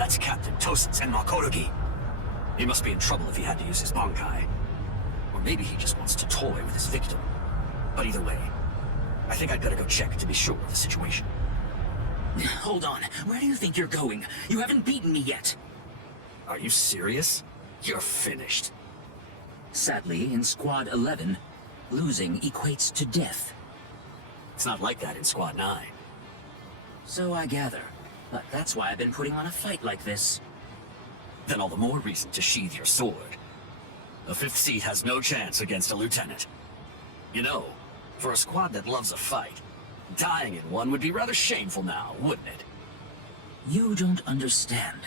That's Captain Tosen Makorugi. He must be in trouble if he had to use his Bankai. Or maybe he just wants to toy with his victim. But either way, I think I'd better go check to be sure of the situation. Hold on. Where do you think you're going? You haven't beaten me yet. Are you serious? You're finished. Sadly, in Squad 11, losing equates to death. It's not like that in Squad 9. So I gather. But that's why I've been putting on a fight like this. Then all the more reason to sheathe your sword. A 5th seat has no chance against a lieutenant. You know, for a squad that loves a fight, dying in one would be rather shameful now, wouldn't it? You don't understand.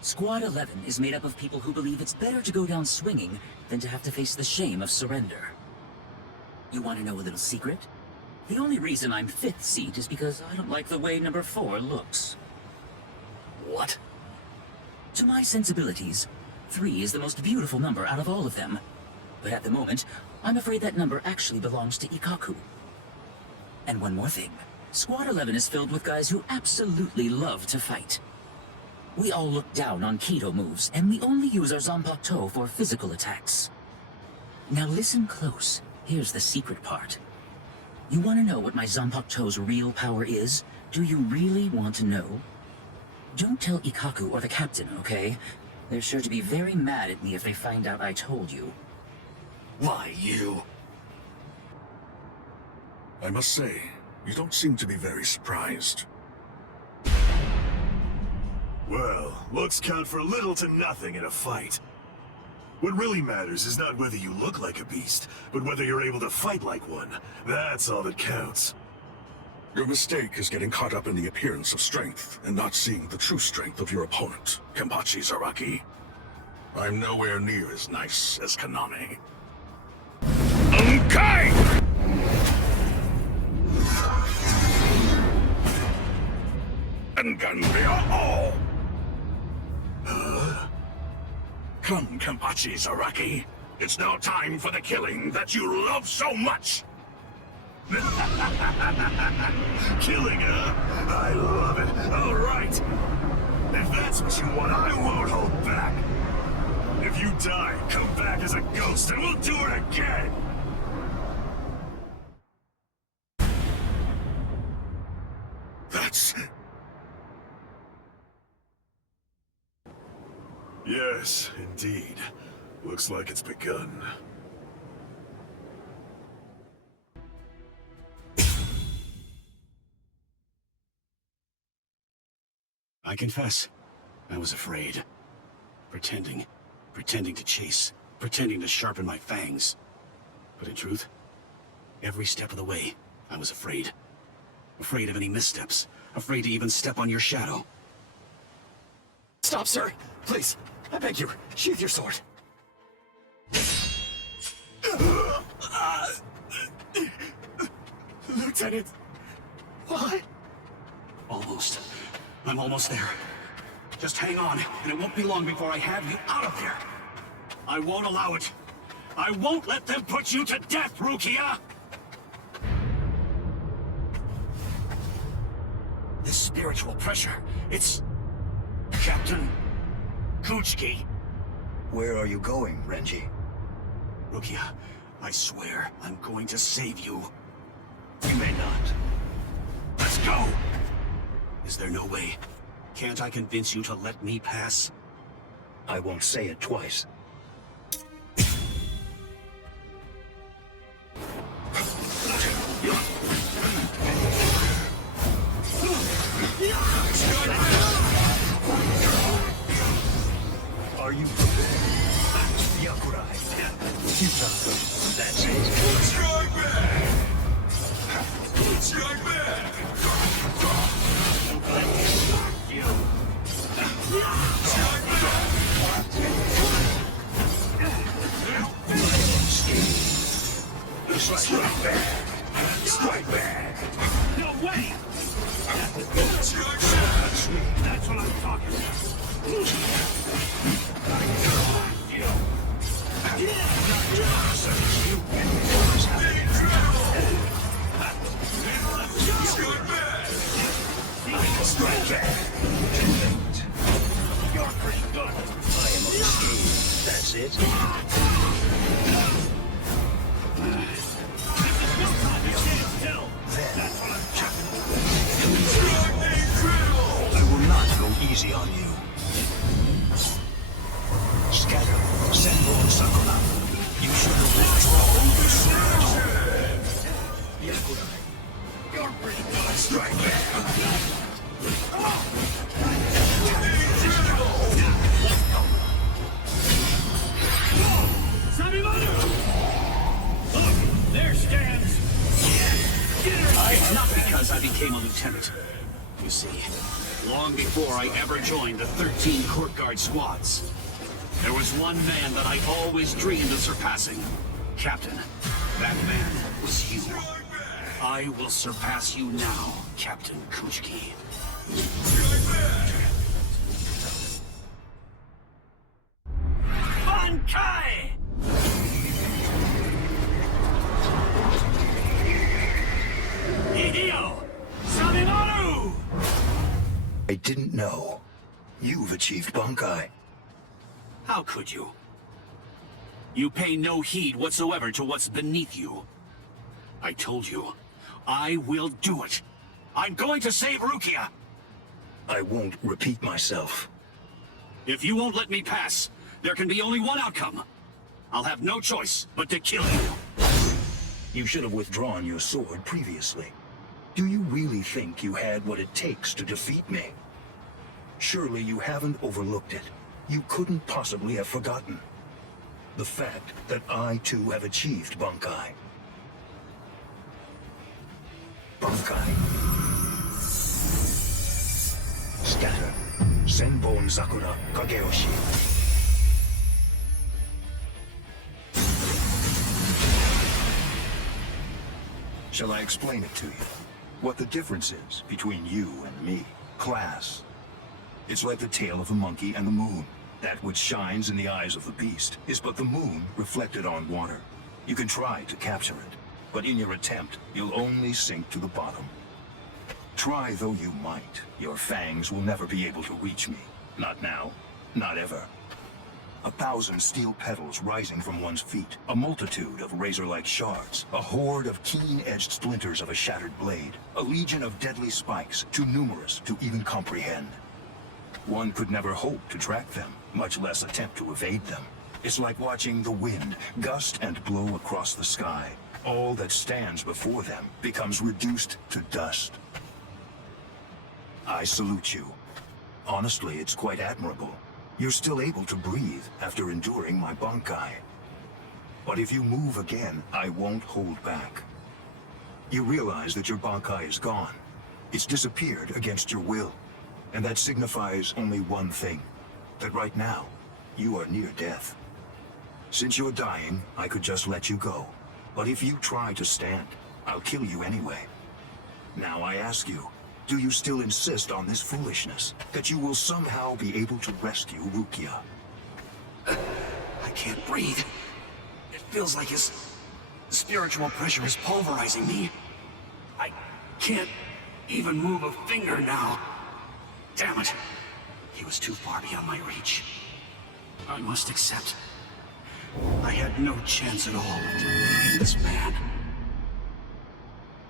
Squad 11 is made up of people who believe it's better to go down swinging than to have to face the shame of surrender. You want to know a little secret? The only reason I'm 5th seat is because I don't like the way number 4 looks. What? To my sensibilities, 3 is the most beautiful number out of all of them. But at the moment, I'm afraid that number actually belongs to Ikaku. And one more thing. Squad 11 is filled with guys who absolutely love to fight. We all look down on Kido moves, and we only use our Zanpakuto for physical attacks. Now listen close. Here's the secret part. You want to know what my Zanpakuto's real power is? Do you really want to know? Don't tell Ikaku or the captain, okay? They're sure to be very mad at me if they find out I told you. Why, you? I must say, you don't seem to be very surprised. Well, looks count for little to nothing in a fight. What really matters is not whether you look like a beast, but whether you're able to fight like one. That's all that counts. Your mistake is getting caught up in the appearance of strength and not seeing the true strength of your opponent, Kenpachi Zaraki. I'm nowhere near as nice as Kaname. Okay! all! Come, Kenpachi Zaraki. It's now time for the killing that you love so much! Killing, huh? I love it. All right. If that's what you want, I won't hold back. If you die, come back as a ghost and we'll do it again! That's... Yes, indeed. Looks like it's begun. I confess, I was afraid. Pretending to chase, pretending to sharpen my fangs. But in truth, every step of the way, I was afraid. Afraid of any missteps, afraid to even step on your shadow. Stop, sir! Please, I beg you, sheath your sword. Lieutenant, why? Almost. I'm almost there. Just hang on, and it won't be long before I have you out of there. I won't allow it. I won't let them put you to death, Rukia! This spiritual pressure, it's... Captain Kuchiki. Where are you going, Renji? Rukia, I swear I'm going to save you. You may not. Let's go! Is there no way? Can't I convince you to let me pass? I won't say it twice. Are you prepared? Yakurai. That's it. Strike back! Strike back! Strike back! Strike back! No way! Strike back! That's what I'm talking about. Strike back! Strike back! That's it? I will not go easy on you. Scatter, Senbon Sakura. You should have withdrawn your sword. Yakurai. You're pretty good. Strike back. Look, there stands. Not because I became a lieutenant. You see, long before I ever joined the 13 court guard squads, there was one man that I always dreamed of surpassing. Captain, that man was you. I will surpass you now, Captain Kuchiki. Bankai! Hideo! Samimaru! I didn't know. You've achieved Bankai. How could you? You pay no heed whatsoever to what's beneath you. I told you, I will do it. I'm going to save Rukia. I won't repeat myself. If you won't let me pass, there can be only one outcome. I'll have no choice but to kill you. You should have withdrawn your sword previously. Do you really think you had what it takes to defeat me? Surely you haven't overlooked it. You couldn't possibly have forgotten the fact that I too have achieved Bankai. Bankai. Scatter. Senbon Sakura Kageyoshi. Shall I explain it to you? What the difference is between you and me? Class. It's like the tale of the monkey and the moon. That which shines in the eyes of the beast is but the moon reflected on water. You can try to capture it, but in your attempt, you'll only sink to the bottom. Try though you might, your fangs will never be able to reach me. Not now, not ever. 1,000 steel petals rising from one's feet, a multitude of razor-like shards, a horde of keen-edged splinters of a shattered blade, a legion of deadly spikes, too numerous to even comprehend. One could never hope to track them, much less attempt to evade them. It's like watching the wind gust and blow across the sky. All that stands before them becomes reduced to dust. I salute you. Honestly, it's quite admirable. You're still able to breathe after enduring my Bankai. But if you move again, I won't hold back. You realize that your Bankai is gone. It's disappeared against your will. And that signifies only one thing. That right now, you are near death. Since you're dying, I could just let you go. But if you try to stand, I'll kill you anyway. Now I ask you, do you still insist on this foolishness? That you will somehow be able to rescue Rukia? I can't breathe. It feels like his spiritual pressure is pulverizing me. I can't even move a finger now. Damn it. He was too far beyond my reach. I must accept. I had no chance at all of defeating this man.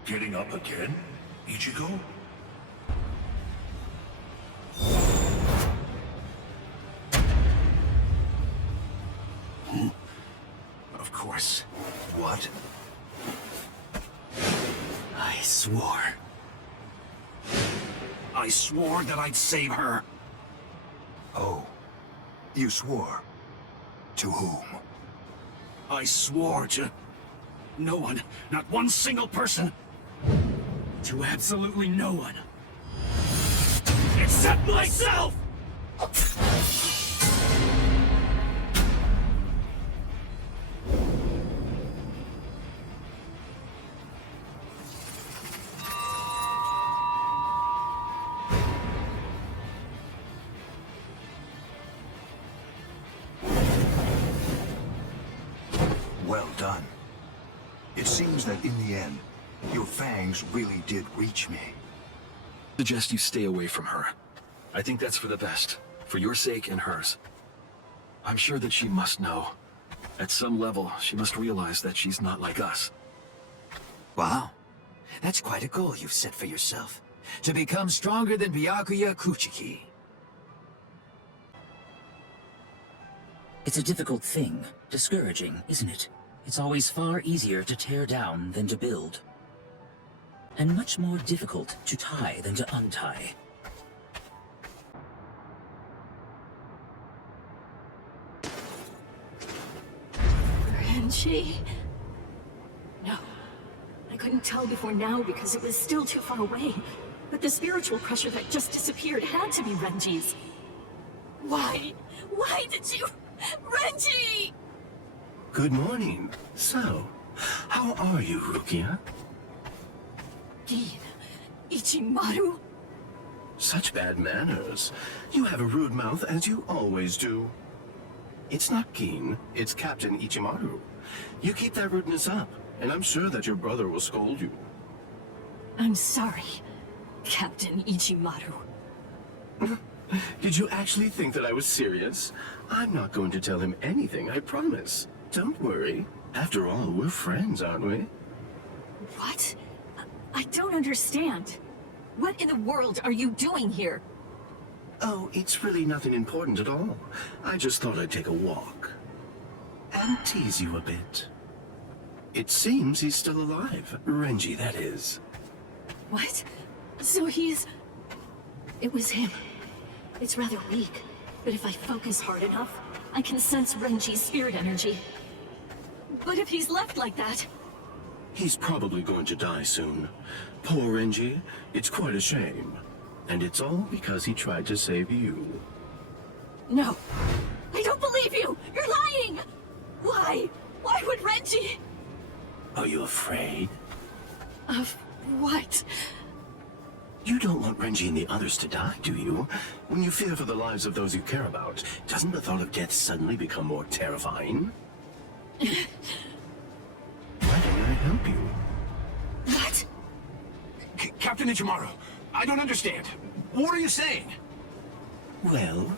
Getting up again, Ichigo? Of course. What? I swore. I swore that I'd save her. Oh. You swore. To whom? I swore to no one, not one single person. To absolutely no one. Except myself! Well done. It seems that in the end, your fangs really did reach me. Suggest you stay away from her. I think that's for the best. For your sake and hers. I'm sure that she must know. At some level, she must realize that she's not like us. Wow. That's quite a goal you've set for yourself. To become stronger than Byakuya Kuchiki. It's a difficult thing. Discouraging, isn't it? It's always far easier to tear down than to build. And much more difficult to tie than to untie. Renji? No. I couldn't tell before now because it was still too far away. But the spiritual pressure that just disappeared had to be Renji's. Why? Why did you... Renji! Good morning. So, how are you, Rukia? Gin. Ichimaru? Such bad manners. You have a rude mouth, as you always do. It's not Gin, it's Captain Ichimaru. You keep that rudeness up, and I'm sure that your brother will scold you. I'm sorry, Captain Ichimaru. Did you actually think that I was serious? I'm not going to tell him anything, I promise. Don't worry. After all, we're friends, aren't we? What? I don't understand. What in the world are you doing here? Oh, it's really nothing important at all. I just thought I'd take a walk. And tease you a bit. It seems he's still alive. Renji, that is. What? So he's... It was him. It's rather weak, but if I focus hard enough, I can sense Renji's spirit energy. But if he's left like that... He's probably going to die soon. Poor Renji, it's quite a shame. And it's all because he tried to save you. No. I don't believe you! You're lying! Why? Why would Renji... Are you afraid? Of what? You don't want Renji and the others to die, do you? When you fear for the lives of those you care about, doesn't the thought of death suddenly become more terrifying? Why don't I help you? What? Captain Ichimaru, I don't understand. What are you saying? Well,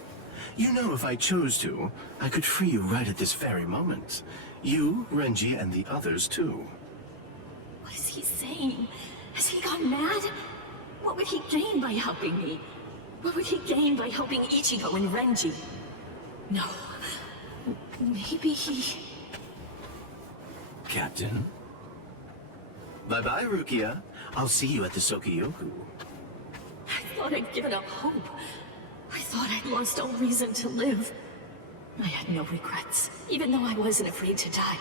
you know if I chose to, I could free you right at this very moment. You, Renji, and the others too. What is he saying? Has he gone mad? What would he gain by helping me? What would he gain by helping Ichigo and Renji? No. Maybe he... Captain? Bye-bye, Rukia. I'll see you at the Sokoyoku. I thought I'd given up hope. I thought I'd lost all reason to live. I had no regrets, even though I wasn't afraid to die.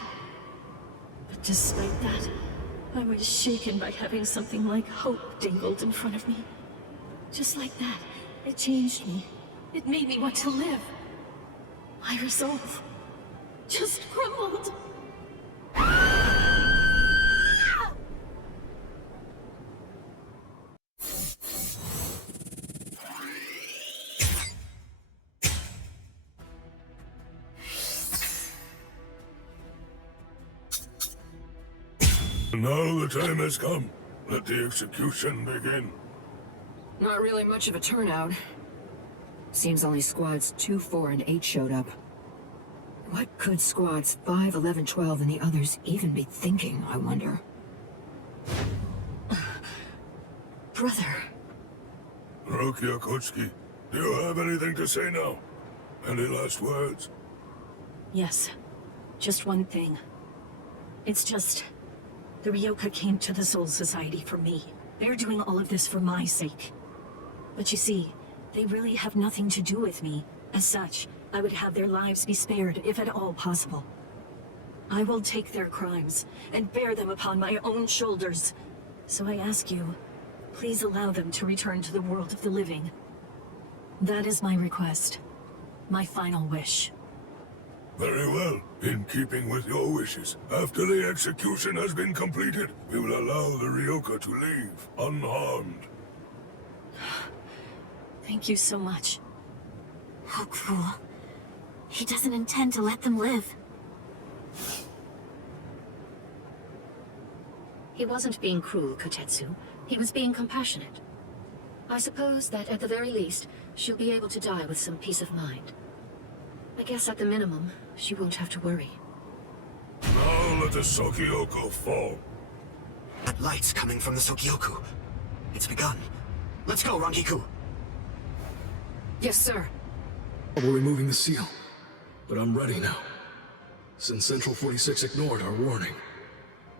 But despite that, I was shaken by having something like hope dangled in front of me. Just like that, it changed me. It made me want to live. My resolve just crumbled. Now the time has come. Let the execution begin. Not really much of a turnout. Seems only squads 2, 4, and 8 showed up. What could squads 5, 11, 12, and the others even be thinking, I wonder? Brother. Rukia Kuchiki, do you have anything to say now? Any last words? Yes. Just one thing. It's just... The Ryoka came to the Soul Society for me. They're doing all of this for my sake. But you see, they really have nothing to do with me. As such, I would have their lives be spared, if at all possible. I will take their crimes and bear them upon my own shoulders. So I ask you, please allow them to return to the world of the living. That is my request. My final wish. Very well. In keeping with your wishes, after the execution has been completed, we will allow the Ryoka to leave, unharmed. Thank you so much. How cruel. He doesn't intend to let them live. He wasn't being cruel, Kotetsu. He was being compassionate. I suppose that at the very least, she'll be able to die with some peace of mind. I guess at the minimum, she won't have to worry. Now let the Sokyoku fall. That light's coming from the Sokyoku. It's begun. Let's go, Rangiku. Yes, sir. We're removing the seal, but I'm ready now. Since Central 46 ignored our warning,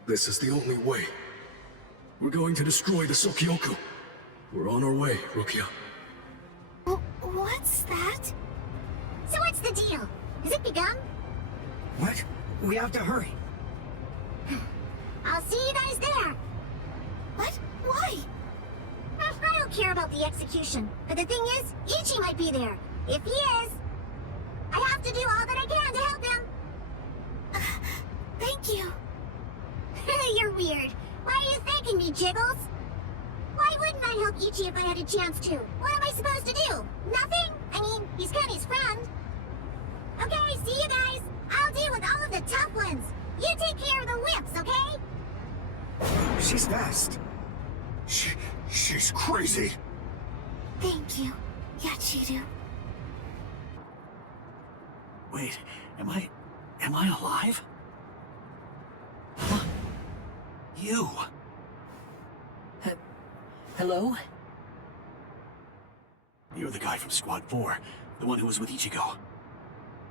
this is the only way. We're going to destroy the Sokyoku. We're on our way, Rukia. What's that? So what's the deal? Has it begun? What? We have to hurry. I'll see you guys there. What? Why? I don't care about the execution, but the thing is, Ichi might be there. If he is, I have to do all that I can to help him. Thank you. You're weird. Why are you thanking me, Jiggles? Why wouldn't I help Ichi if I had a chance to? What am I supposed to do? Nothing? I mean, he's Kenny's friend. Okay, see you guys. I'll deal with all of the tough ones. You take care of the whips, okay? She's fast. She's crazy. Thank you, Yachiru. Wait, am I alive? Huh? You. Hello? You're the guy from Squad 4, the one who was with Ichigo.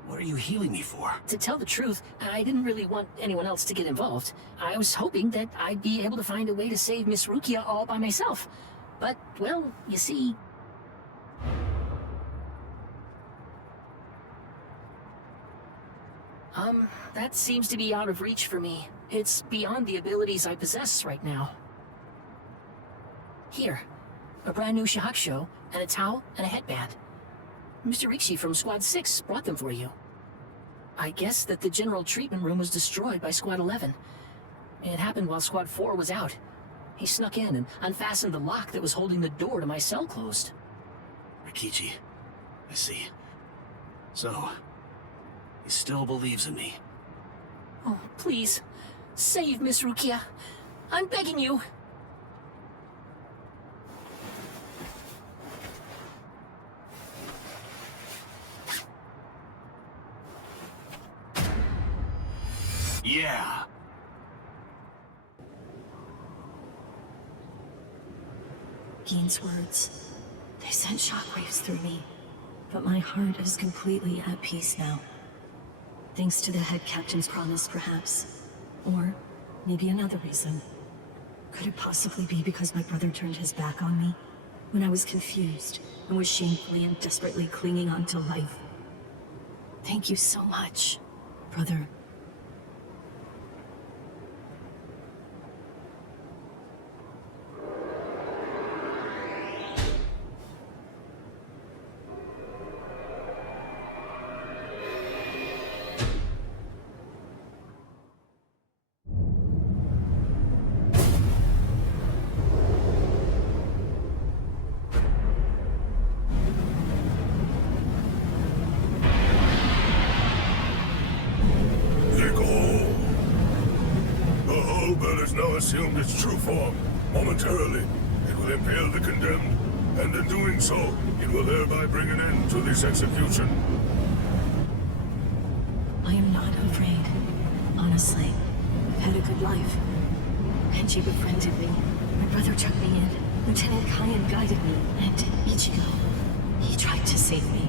What are you healing me for? To tell the truth, I didn't really want anyone else to get involved. I was hoping that I'd be able to find a way to save Miss Rukia all by myself. But, well, you see... that seems to be out of reach for me. It's beyond the abilities I possess right now. Here, a brand new shahakusho, and a towel, and a headband. Mr. Rikshi from Squad 6 brought them for you. I guess that the general treatment room was destroyed by Squad 11. It happened while Squad 4 was out. He snuck in and unfastened the lock that was holding the door to my cell closed. Rikichi. I see. So, he still believes in me. Oh, please. Save Miss Rukia. I'm begging you. Yeah. Gein's words, they sent shockwaves through me, but my heart is completely at peace now. Thanks to the head captain's promise, perhaps. Or maybe another reason. Could it possibly be because my brother turned his back on me? When I was confused and was shamefully and desperately clinging on to life. Thank you so much, brother. Assumed its true form. Momentarily, it will impale the condemned, and in doing so, it will thereby bring an end to this execution. I am not afraid. Honestly, I've had a good life. Kenji befriended me. My brother took me in. Lieutenant Kyan guided me. And Ichigo, he tried to save me.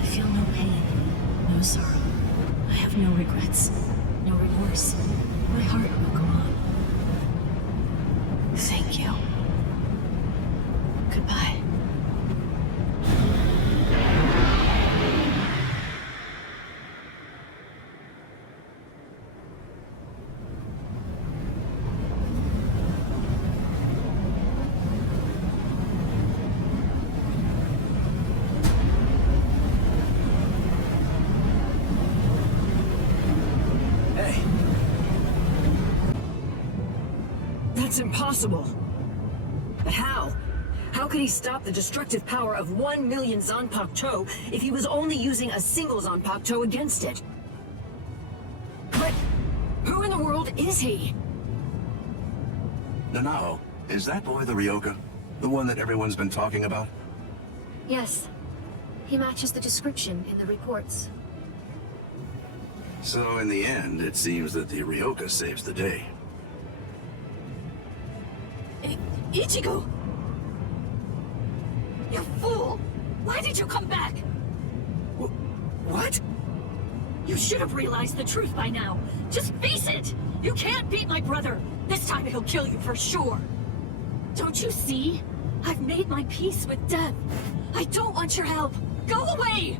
I feel no pain, no sorrow. I have no regrets, no remorse. My heart will go on. Thank you. Goodbye. Hey. That's impossible. But how? How could he stop the destructive power of 1 million Zanpakuto if he was only using a single Zanpakuto against it? But who in the world is he? Nanao, is that boy the Ryoka? The one that everyone's been talking about? Yes. He matches the description in the reports. So in the end, it seems that the Ryoka saves the day. Ichigo! You fool! Why did you come back? What? You should have realized the truth by now. Just face it! You can't beat my brother! This time he'll kill you for sure! Don't you see? I've made my peace with death. I don't want your help! Go away!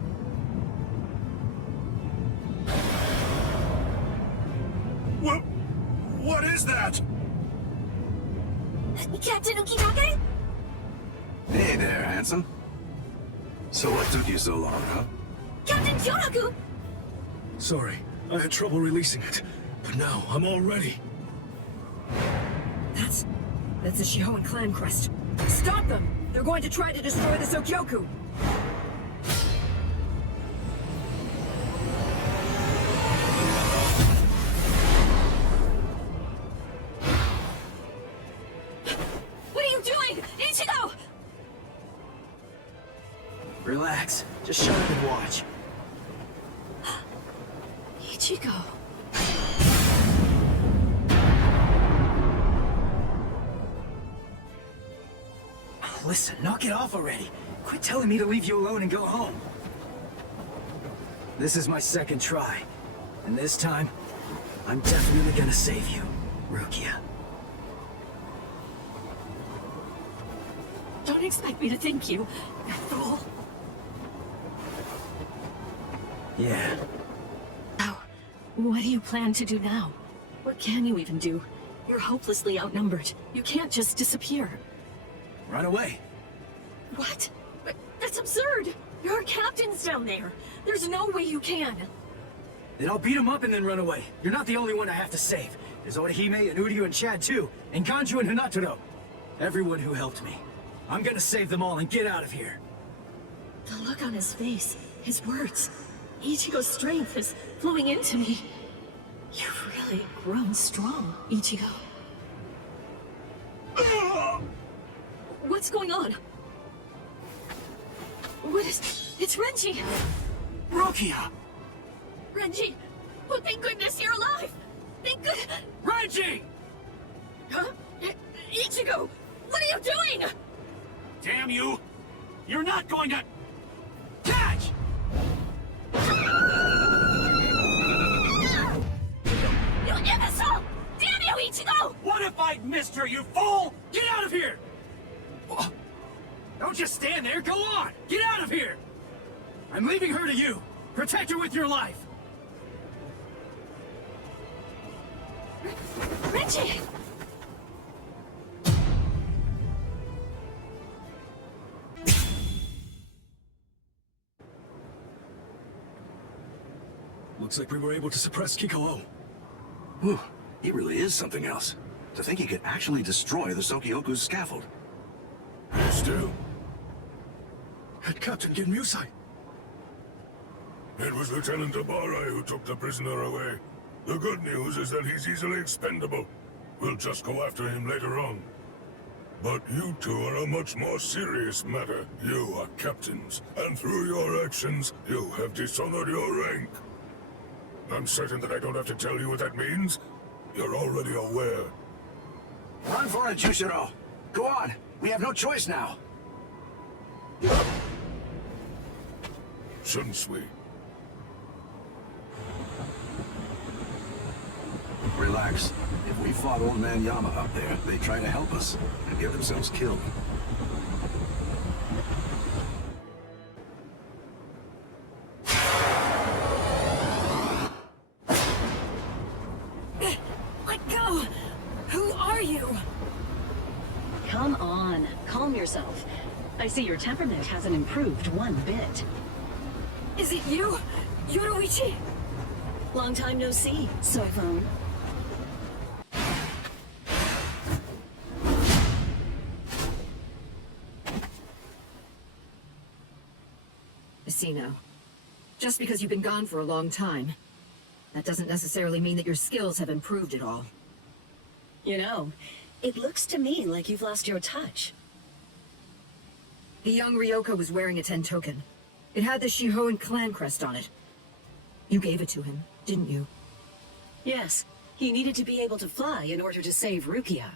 What is that? Captain Ukitake? Hey there, handsome. So what took you so long, huh? Captain Kyoraku! Sorry, I had trouble releasing it, but now I'm all ready. That's the Shihoan clan crest. Stop them! They're going to try to destroy the Sokyoku! What are you doing? Ichigo! Relax. Just shut up and watch. Ichigo. Listen, knock it off already. Quit telling me to leave you alone and go home. This is my second try. And this time, I'm definitely gonna save you, Rukia. Don't expect me to thank you, you fool. Yeah. Now, what do you plan to do now? What can you even do? You're hopelessly outnumbered. You can't just disappear. Run away. What? But that's absurd! There are captains down there! There's no way you can! Then I'll beat him up and then run away. You're not the only one I have to save. There's Orihime and Uryu and Chad too, and Kanju and Hinataro. Everyone who helped me. I'm gonna save them all and get out of here. The look on his face, his words. Ichigo's strength is flowing into me. You've really grown strong, Ichigo. What's going on? What is... It's Renji! Rukia! Renji! Oh, thank goodness you're alive! Thank good... Renji! Huh? Ichigo! What are you doing? Damn you! You're not going to... Catch! You imbecile! Damn you, Ichigo! What if I'd missed her, you fool? Get out of here! Don't just stand there, go on! Get out of here! I'm leaving her to you. Protect her with your life. Renji! Looks like we were able to suppress Kikyo. Whew, he really is something else. To think he could actually destroy the Sokyoku's scaffold. Still, And Captain Genmusai. it was Lieutenant Ibarra who took the prisoner away. The good news is that he's easily expendable. We'll just go after him later on. But you two are a much more serious matter. You are captains, and through your actions, you have dishonored your rank. I'm certain that I don't have to tell you what that means. You're already aware. Run for it, Jushiro! Go on! We have no choice now! Shouldn't we? Relax. If we fought Old Man Yama up there, they'd try to help us and get themselves killed. Let go! Who are you? Come on, calm yourself. I see your temperament hasn't improved one bit. Is it you? Yoruichi? Long time no see, Soifone. Asino, just because you've been gone for a long time, that doesn't necessarily mean that your skills have improved at all. You know, it looks to me like you've lost your touch. The young Ryoka was wearing a 10 token. It had the Shihoan clan crest on it. You gave it to him, didn't you? Yes, he needed to be able to fly in order to save Rukia.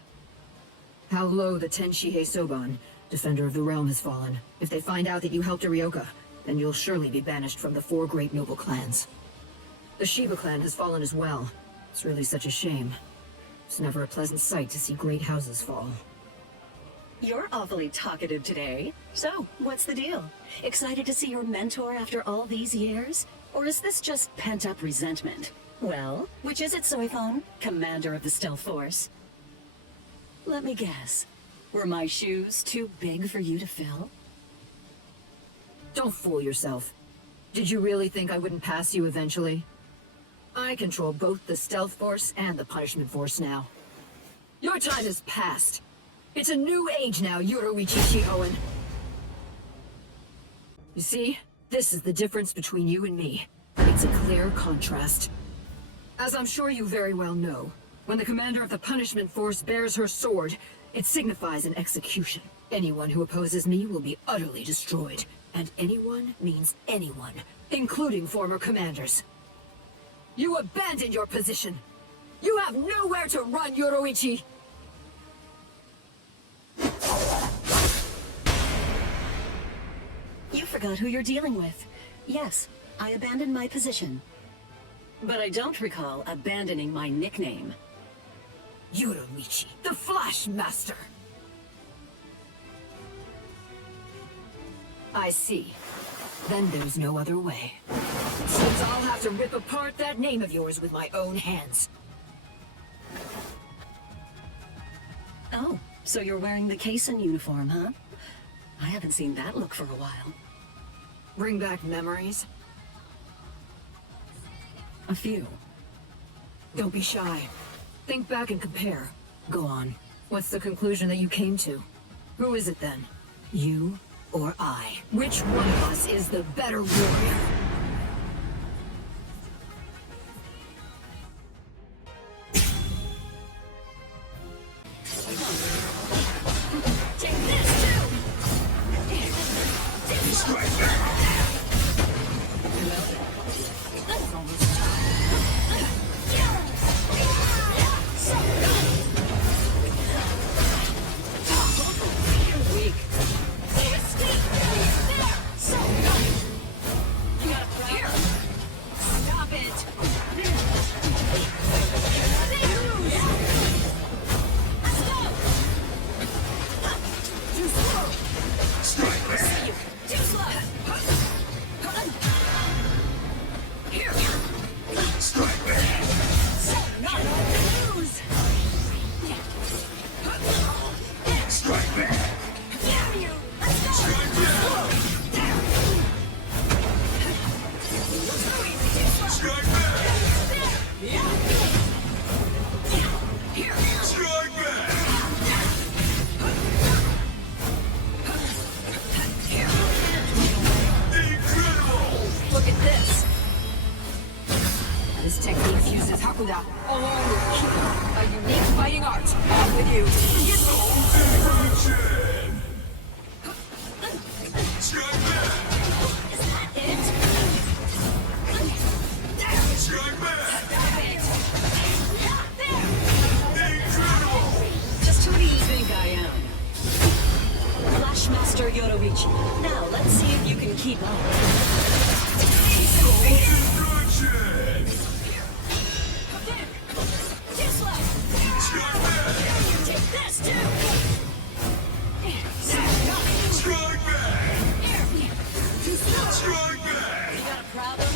How low the Tenshihei Soban, Defender of the Realm, has fallen. If they find out that you helped Ryoka, then you'll surely be banished from the 4 great noble clans. The Shiba clan has fallen as well. It's really such a shame. It's never a pleasant sight to see great houses fall. You're awfully talkative today. So, what's the deal? Excited to see your mentor after all these years? Or is this just pent-up resentment? Well, which is it, Soifon, commander of the Stealth Force? Let me guess. Were my shoes too big for you to fill? Don't fool yourself. Did you really think I wouldn't pass you eventually? I control both the Stealth Force and the Punishment Force now. Your time is past. It's a new age now, Yoruichi Owen. You see, this is the difference between you and me. It's a clear contrast. As I'm sure you very well know, when the commander of the Punishment Force bears her sword, it signifies an execution. Anyone who opposes me will be utterly destroyed. And anyone means anyone, including former commanders. You abandoned your position. You have nowhere to run, Yoruichi! You forgot who you're dealing with. Yes, I abandoned my position. But I don't recall abandoning my nickname. Yoruichi, the Flash Master! I see. Then there's no other way. Since I'll have to rip apart that name of yours with my own hands. Oh, so you're wearing the Kaysen uniform, huh? I haven't seen that look for a while. Bring back memories? A few. Don't be shy. Think back and compare. Go on. What's the conclusion that you came to? Who is it then? You or I? Which one of us is the better warrior? Take this too! Strike back! That's almost time. You're weak. Stop it! Too slow! Strike back! Too slow! Here! Strike back! Not lose! Strike back! Damn you! Let's go! Strike back! Strike back! Here! Strike back! Incredible! Look at this! This technique fuses Hakuda along with Kido, a unique fighting art. Off with you! Get Invasion! Strike back! Is that it? Strike back! Stop it! Incredible! Just who do you think I am? Flashmaster Yoruichi. Now, let's see if you can keep up. Invasion! Too slow! Strike back! Take this too! Strike back! Too slow! Strike back! You got a problem?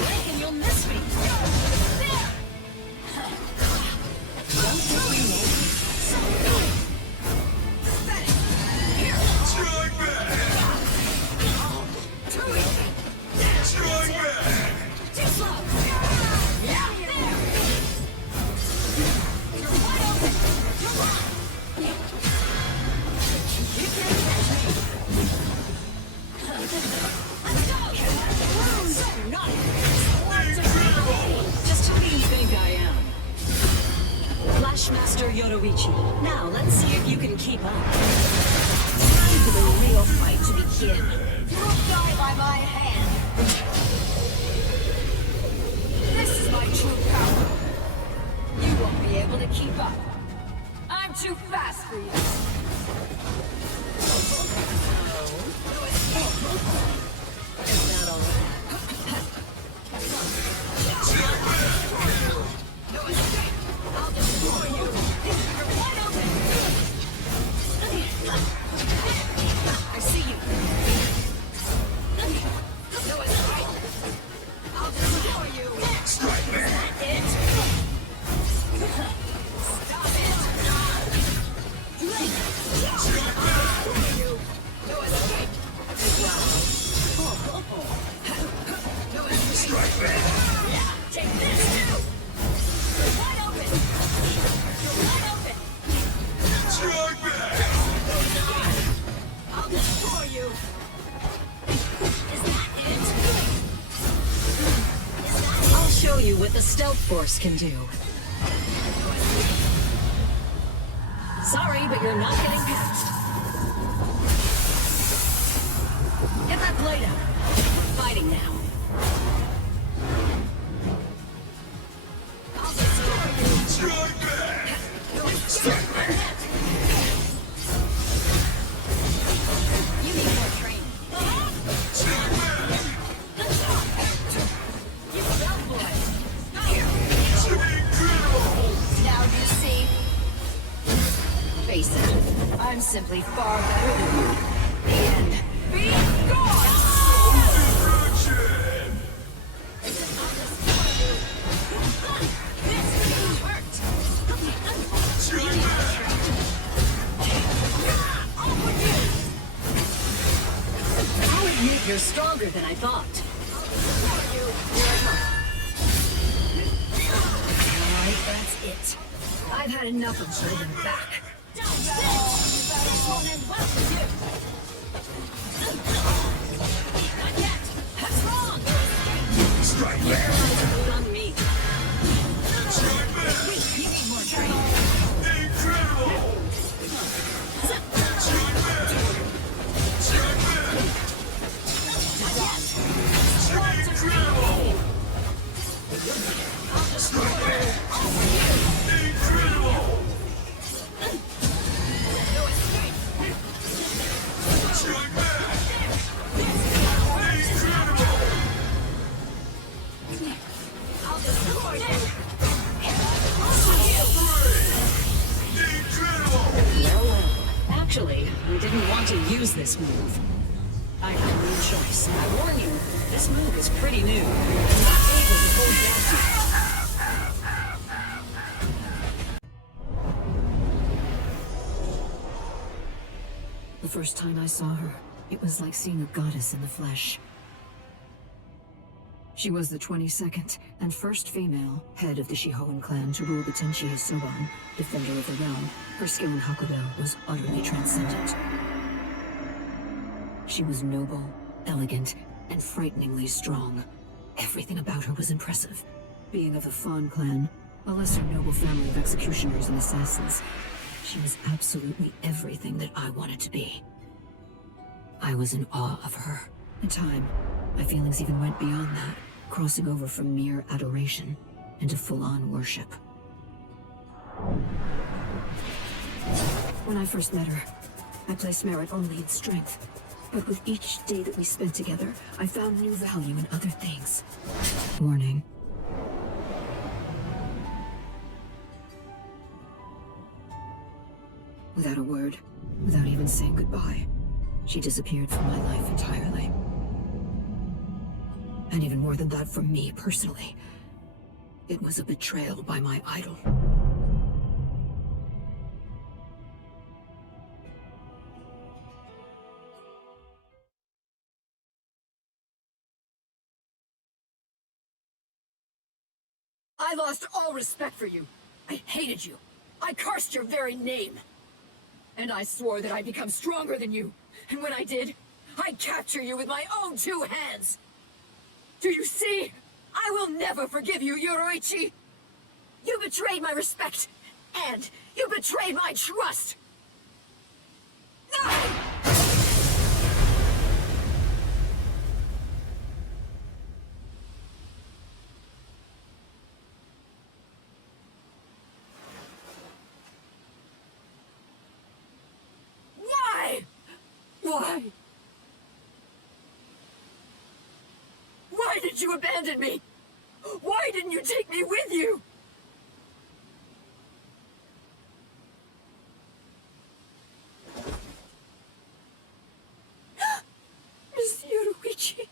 Reckon you'll miss me. Don't think we know. Strike back! Too easy! Strike back! Too slow! Yeah! You're wide open! You're wide! You can't catch me! Let's go! So naughty! Incredible! Just who do you think I am? Flashmaster Yoruichi. Now, let's see if you can keep up. time for the real fight to begin. You will die by my hand! This the Stealth Force can do. Sorry, but you're not getting past. Get that blade out. We're fighting now. I'll destroy you. Strike back! Strike back! You need more training. Strike back! You fell for it. Incredible! Now you see. Face it, I'm simply far better than you. The end. Be gone! Destruction! Strike back! I'll admit you're stronger than I thought. Alright, that's it. I've had enough of holding back. This won't end well for you. Not yet. That's wrong. Strike back! On me. Strike back! You need more training. Incredible! Strike back! Strike back! Not yet. Incredible! Strike back! Incredible! Strike back! Incredible! I'll destroy you. Incredible! Well. Actually, we didn't want to use this move. I had no choice. I warn you, this move is pretty new. I'm not able to hold back. The first time I saw her, it was like seeing a goddess in the flesh. She was the 22nd and first female head of the Shihoan clan to rule the Tenchi Soban, defender of the realm. Her skill in Hakudo was utterly transcendent. She was noble, elegant, and frighteningly strong. Everything about her was impressive. Being of the Fawn clan, a lesser noble family of executioners and assassins, she was absolutely everything that I wanted to be. I was in awe of her. In time, my feelings even went beyond that, crossing over from mere adoration into full-on worship. When I first met her, I placed merit only in strength. But with each day that we spent together, I found new value in other things. Warning. Without a word, without even saying goodbye, she disappeared from my life entirely. And even more than that from me personally, it was a betrayal by my idol. I lost all respect for you. I hated you. I cursed your very name. And I swore that I'd become stronger than you. And when I did, I'd capture you with my own two hands. Do you see? I will never forgive you, Yoruichi. You betrayed my respect. And you betrayed my trust. No! Why? Why did you abandon me? Why didn't you take me with you? Miss Yoruichi.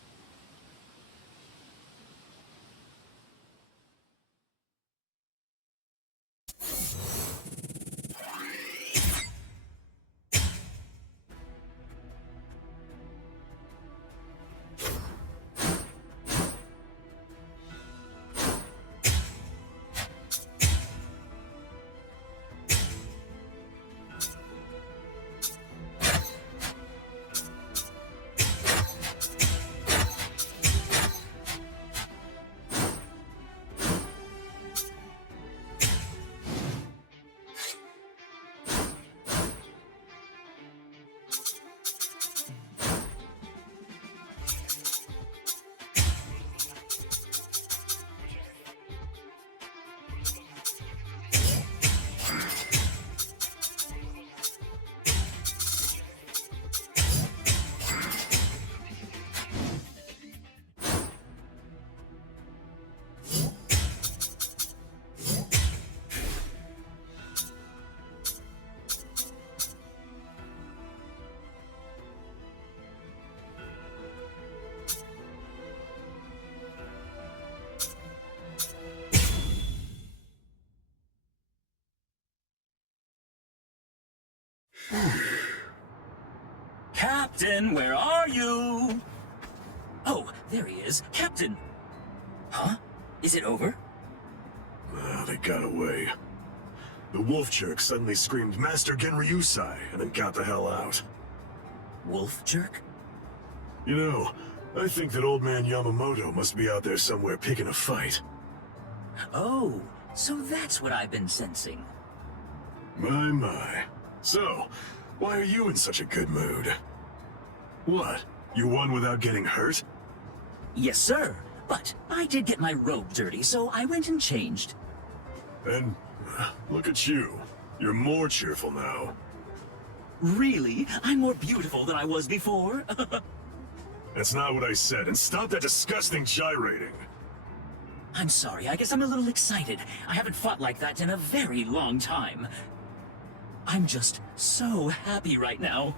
Captain, where are you? Oh, there he is. Captain! Huh? Is it over? They got away. The wolf jerk suddenly screamed Master Genryusai and then got the hell out. Wolf jerk? You know, I think that old man Yamamoto must be out there somewhere picking a fight. Oh, so that's what I've been sensing. My. So, why are you in such a good mood? What? You won without getting hurt? Yes, sir. But I did get my robe dirty, so I went and changed. And look at you. You're more cheerful now. Really? I'm more beautiful than I was before? That's not what I said, and stop that disgusting gyrating. I'm sorry, I guess I'm a little excited. I haven't fought like that in a very long time. I'm just so happy right now.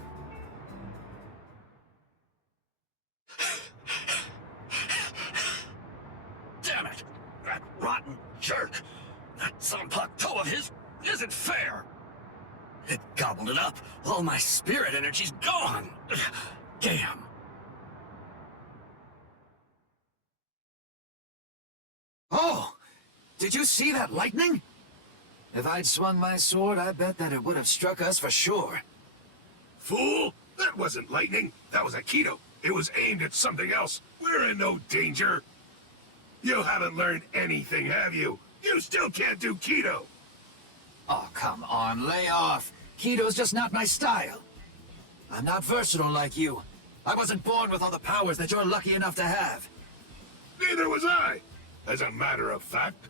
Damn it! That rotten jerk! That Zanpakuto of his isn't fair! It gobbled it up. All my spirit energy's gone! Damn! Oh! Did you see that lightning? If I'd swung my sword, I bet that it would have struck us for sure. Fool! That wasn't lightning. That was Aikido. It was aimed at something else. We're in no danger. You haven't learned anything, have you? You still can't do Kido. Oh, come on, lay off. Kido's just not my style. I'm not versatile like you. I wasn't born with all the powers that you're lucky enough to have. Neither was I, as a matter of fact.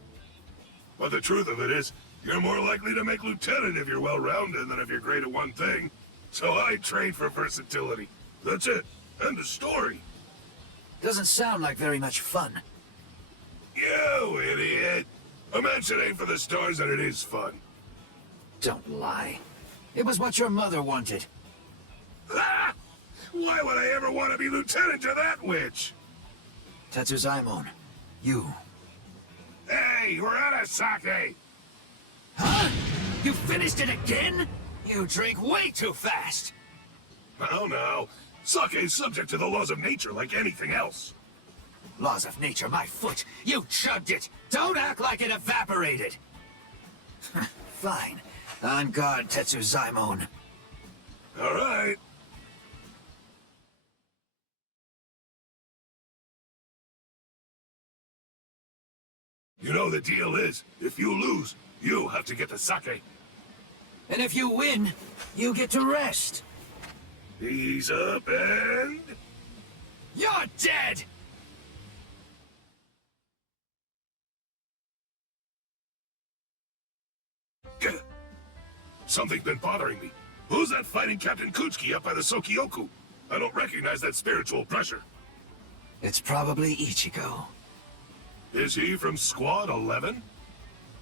But the truth of it is, you're more likely to make lieutenant if you're well-rounded than if you're great at one thing. So I trade for versatility. That's it. End of story. Doesn't sound like very much fun. You idiot! A man should aim for the stars and it is fun. Don't lie. It was what your mother wanted. Ah! Why would I ever want to be lieutenant to that witch? Tetsuzaimon, you. Hey, we're out of sake! Huh? You finished it again? You drink way too fast! Now. Sake is subject to the laws of nature like anything else. Laws of nature, my foot! You chugged it! Don't act like it evaporated! Fine. On guard, Tetsuzaimon. All right. You know the deal is, if you lose, you have to get the sake. And if you win, you get to rest. Ease up and... You're dead! Something's been bothering me. Who's that fighting Captain Kuchiki up by the Sokioku? I don't recognize that spiritual pressure. It's probably Ichigo. Is he from Squad 11?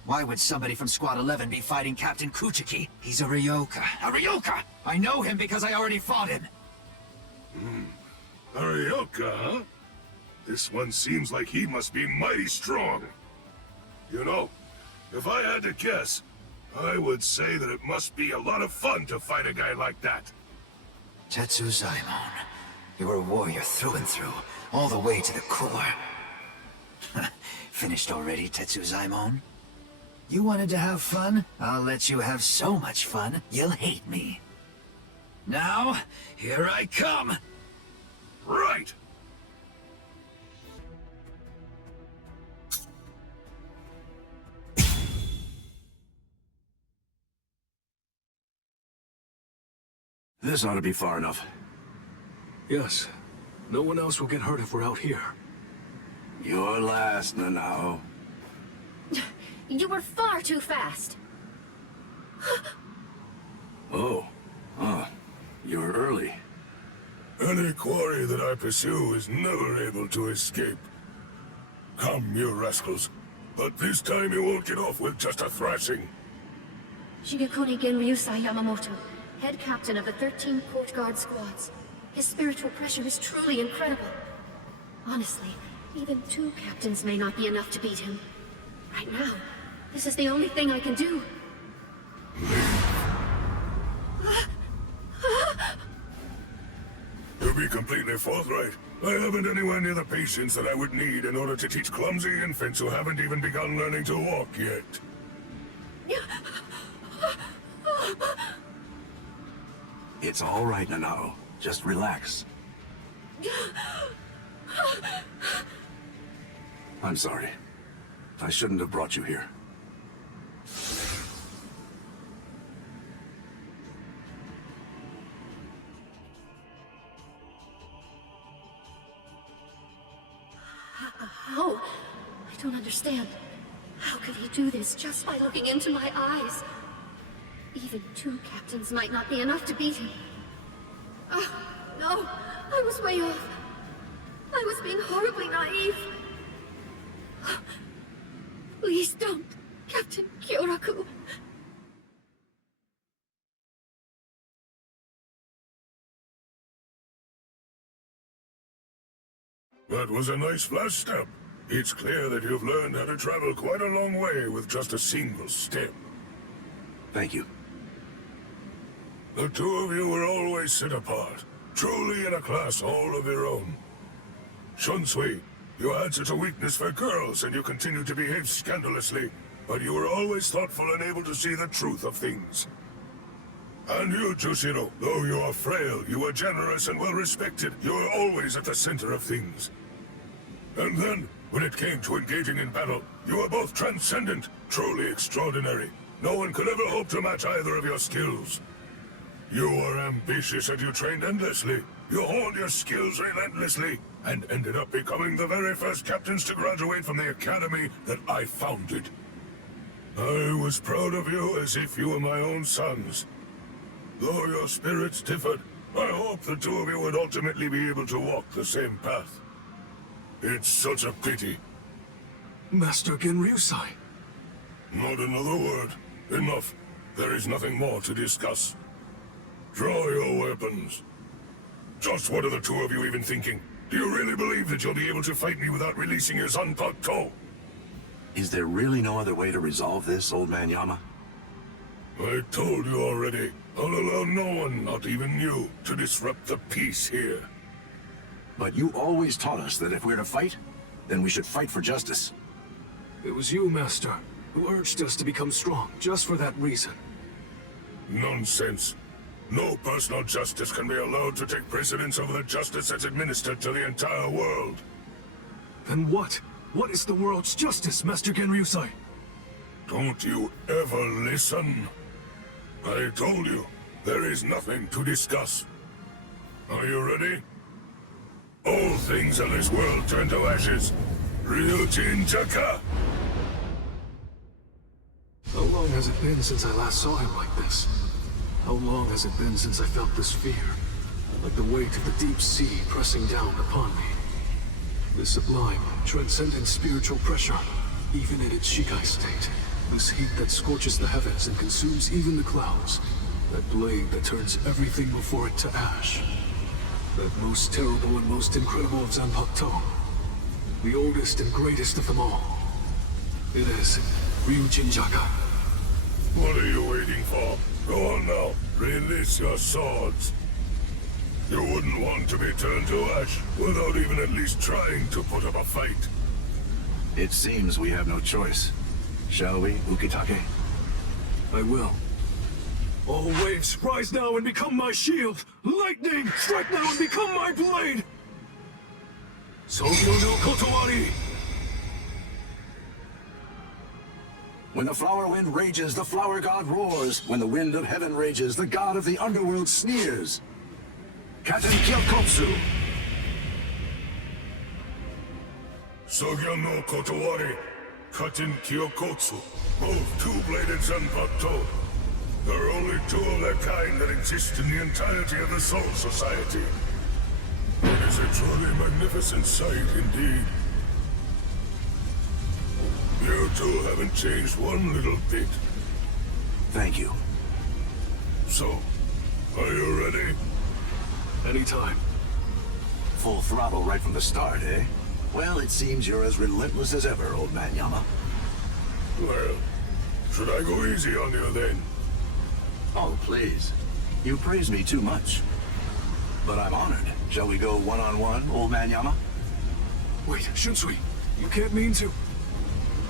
Why would somebody from Squad 11 be fighting Captain Kuchiki? He's a Ryoka. A Ryoka! I know him because I already fought him. A Ryoka, huh? This one seems like he must be mighty strong. You know, if I had to guess, I would say that it must be a lot of fun to fight a guy like that. Tetsuzaimon, you're a warrior through and through, all the way to the core. Finished already, Tetsuzaimon? You wanted to have fun? I'll let you have so much fun, you'll hate me. Now, here I come! Right! This ought to be far enough. Yes. No one else will get hurt if we're out here. You're last, Nanao. You were far too fast. You're early. Any quarry that I pursue is never able to escape. Come, you rascals. But this time you won't get off with just a thrashing. Shigekuni Genryusai Yamamoto, head captain of the 13 Court Guard squads. His spiritual pressure is truly incredible. Honestly, even 2 captains may not be enough to beat him. Right now, this is the only thing I can do. be completely forthright, I haven't anywhere near the patience that I would need in order to teach clumsy infants who haven't even begun learning to walk yet. It's all right, Nanao. Just relax. I'm sorry. I shouldn't have brought you here. How? I don't understand. How could he do this just by looking into my eyes? Even 2 captains might not be enough to beat him. Oh, no, I was way off. I was being horribly naive. Please don't, Captain Kyoraku. That was a nice flash step. It's clear that you've learned how to travel quite a long way with just a single step. Thank you. The 2 of you were always set apart, truly in a class all of your own. Shunsui, you had such a weakness for girls and you continued to behave scandalously, but you were always thoughtful and able to see the truth of things. And you, Jushiro, though you are frail, you are generous and well-respected. You were always at the center of things. And then, when it came to engaging in battle, you were both transcendent, truly extraordinary. No one could ever hope to match either of your skills. You were ambitious and you trained endlessly. You honed your skills relentlessly, and ended up becoming the very first captains to graduate from the academy that I founded. I was proud of you as if you were my own sons. Though your spirits differed, I hope the 2 of you would ultimately be able to walk the same path. It's such a pity. Master Genryusai. Not another word. Enough. There is nothing more to discuss. Draw your weapons. Just what are the 2 of you even thinking? Do you really believe that you'll be able to fight me without releasing your Zanpakuto? Is there really no other way to resolve this, old man Yama? I told you already. I'll allow no one, not even you, to disrupt the peace here. But you always taught us that if we're to fight, then we should fight for justice. It was you, Master, who urged us to become strong, just for that reason. Nonsense. No personal justice can be allowed to take precedence over the justice that's administered to the entire world. Then what? What is the world's justice, Master Genryusai? Don't you ever listen? I told you, there is nothing to discuss. Are you ready? All things in this world turn to ashes. Ryujin Jaka! How long has it been since I last saw him like this? How long has it been since I felt this fear? Like the weight of the deep sea pressing down upon me. This sublime, transcendent spiritual pressure, even in its Shikai state. This heat that scorches the heavens and consumes even the clouds. That blade that turns everything before it to ash. That most terrible and most incredible of Zanpakuto. The oldest and greatest of them all. It is Ryujin Jaka. What are you waiting for? Go on now, release your swords. You wouldn't want to be turned to ash without even at least trying to put up a fight. It seems we have no choice. Shall we, Ukitake? I will. All waves, rise now and become my shield! Lightning, strike now and become my blade! Sogyo no Kotowari! When the flower wind rages, the flower god roars. When the wind of heaven rages, the god of the underworld sneers. Katen Kyokotsu! Sogyo no Kotowari, Katen Kyokotsu, both two-bladed Zanpakuto. There are only 2 of their kind that exist in the entirety of the Soul Society. It is a truly magnificent sight indeed. You 2 haven't changed one little bit. Thank you. So, are you ready? Anytime. Full throttle right from the start, eh? Well, it seems you're as relentless as ever, old man Yama. Well, should I go easy on you then? Oh, please. You praise me too much. But I'm honored. Shall we go one-on-one, old man Yama? Wait, Shunsui, you can't mean to...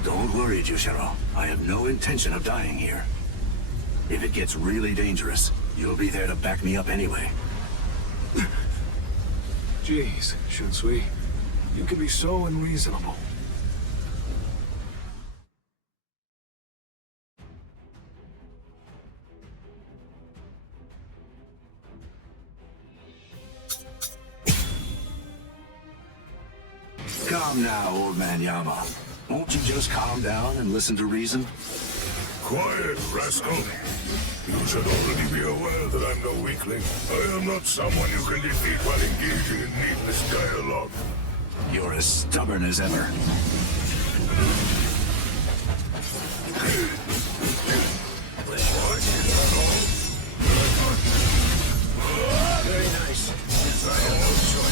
Don't worry, Jushiro. I have no intention of dying here. If it gets really dangerous, you'll be there to back me up anyway. Jeez, Shunsui, you can be so unreasonable. Calm now, old man Yama. Won't you just calm down and listen to reason? Quiet, rascal. You should already be aware that I'm no weakling. I am not someone you can defeat while engaging in needless dialogue. You're as stubborn as ever. Very nice. Is that all?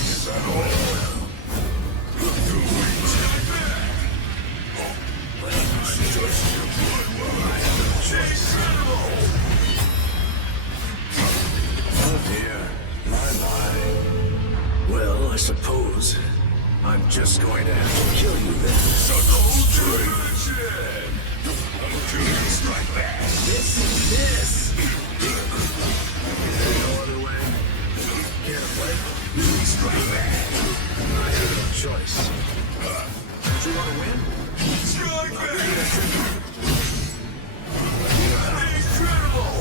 Is that all? Oh dear, my. Well, I suppose I'm just going to have to kill you then. Strike back. This. No other way. Care to play? Strike back. I have no choice. Don't you want to win? Strike back. Incredible.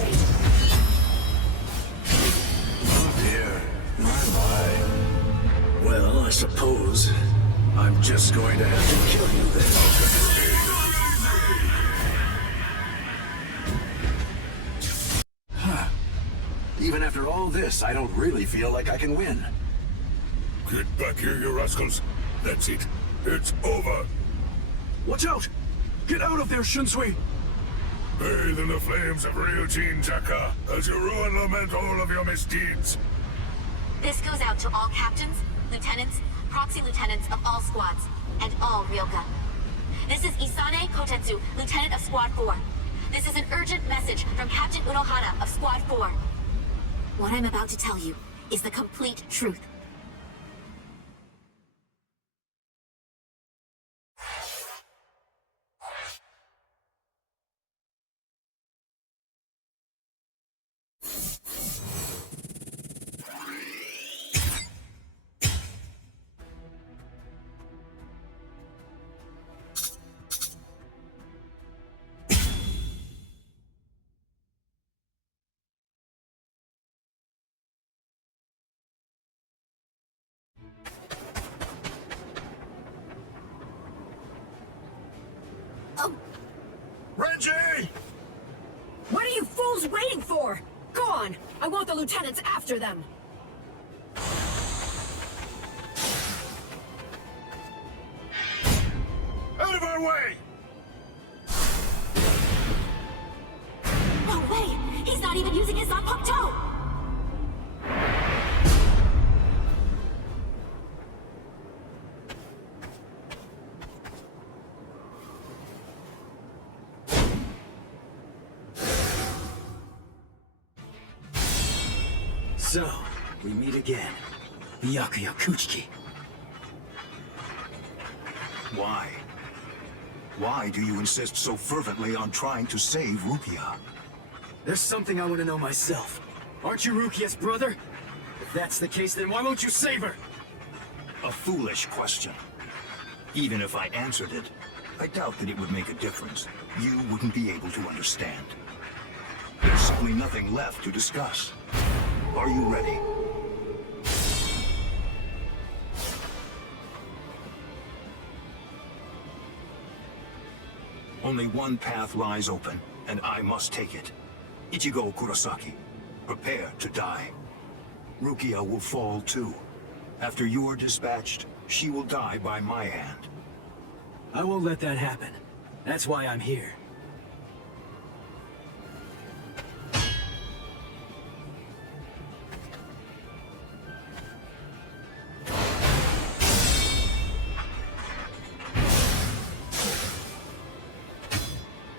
Oh dear, my. Well, I suppose I'm just going to have to kill you then. Even after all this, I don't really feel like I can win. Get back here, you rascals. That's it. It's over. Watch out! Get out of there, Shunsui! Bathe in the flames of Ryujin Taka as you ruin and lament all of your misdeeds. This goes out to all captains, lieutenants, proxy lieutenants of all squads, and all Ryoka. This is Isane Kotetsu, lieutenant of Squad 4. This is an urgent message from Captain Unohara of Squad 4. What I'm about to tell you is the complete truth. Renji! What are you fools waiting for? Go on! I want the lieutenants after them! Out of our way! No way! He's not even using his Zanpakuto! So, we meet again. Byakuya Kuchiki. Why? Why do you insist so fervently on trying to save Rukia? There's something I want to know myself. Aren't you Rukia's brother? If that's the case, then why won't you save her? A foolish question. Even if I answered it, I doubt that it would make a difference. You wouldn't be able to understand. There's simply nothing left to discuss. Are you ready? Only one path lies open, and I must take it. Ichigo Kurosaki, prepare to die. Rukia will fall too. After you are dispatched, she will die by my hand. I won't let that happen. That's why I'm here.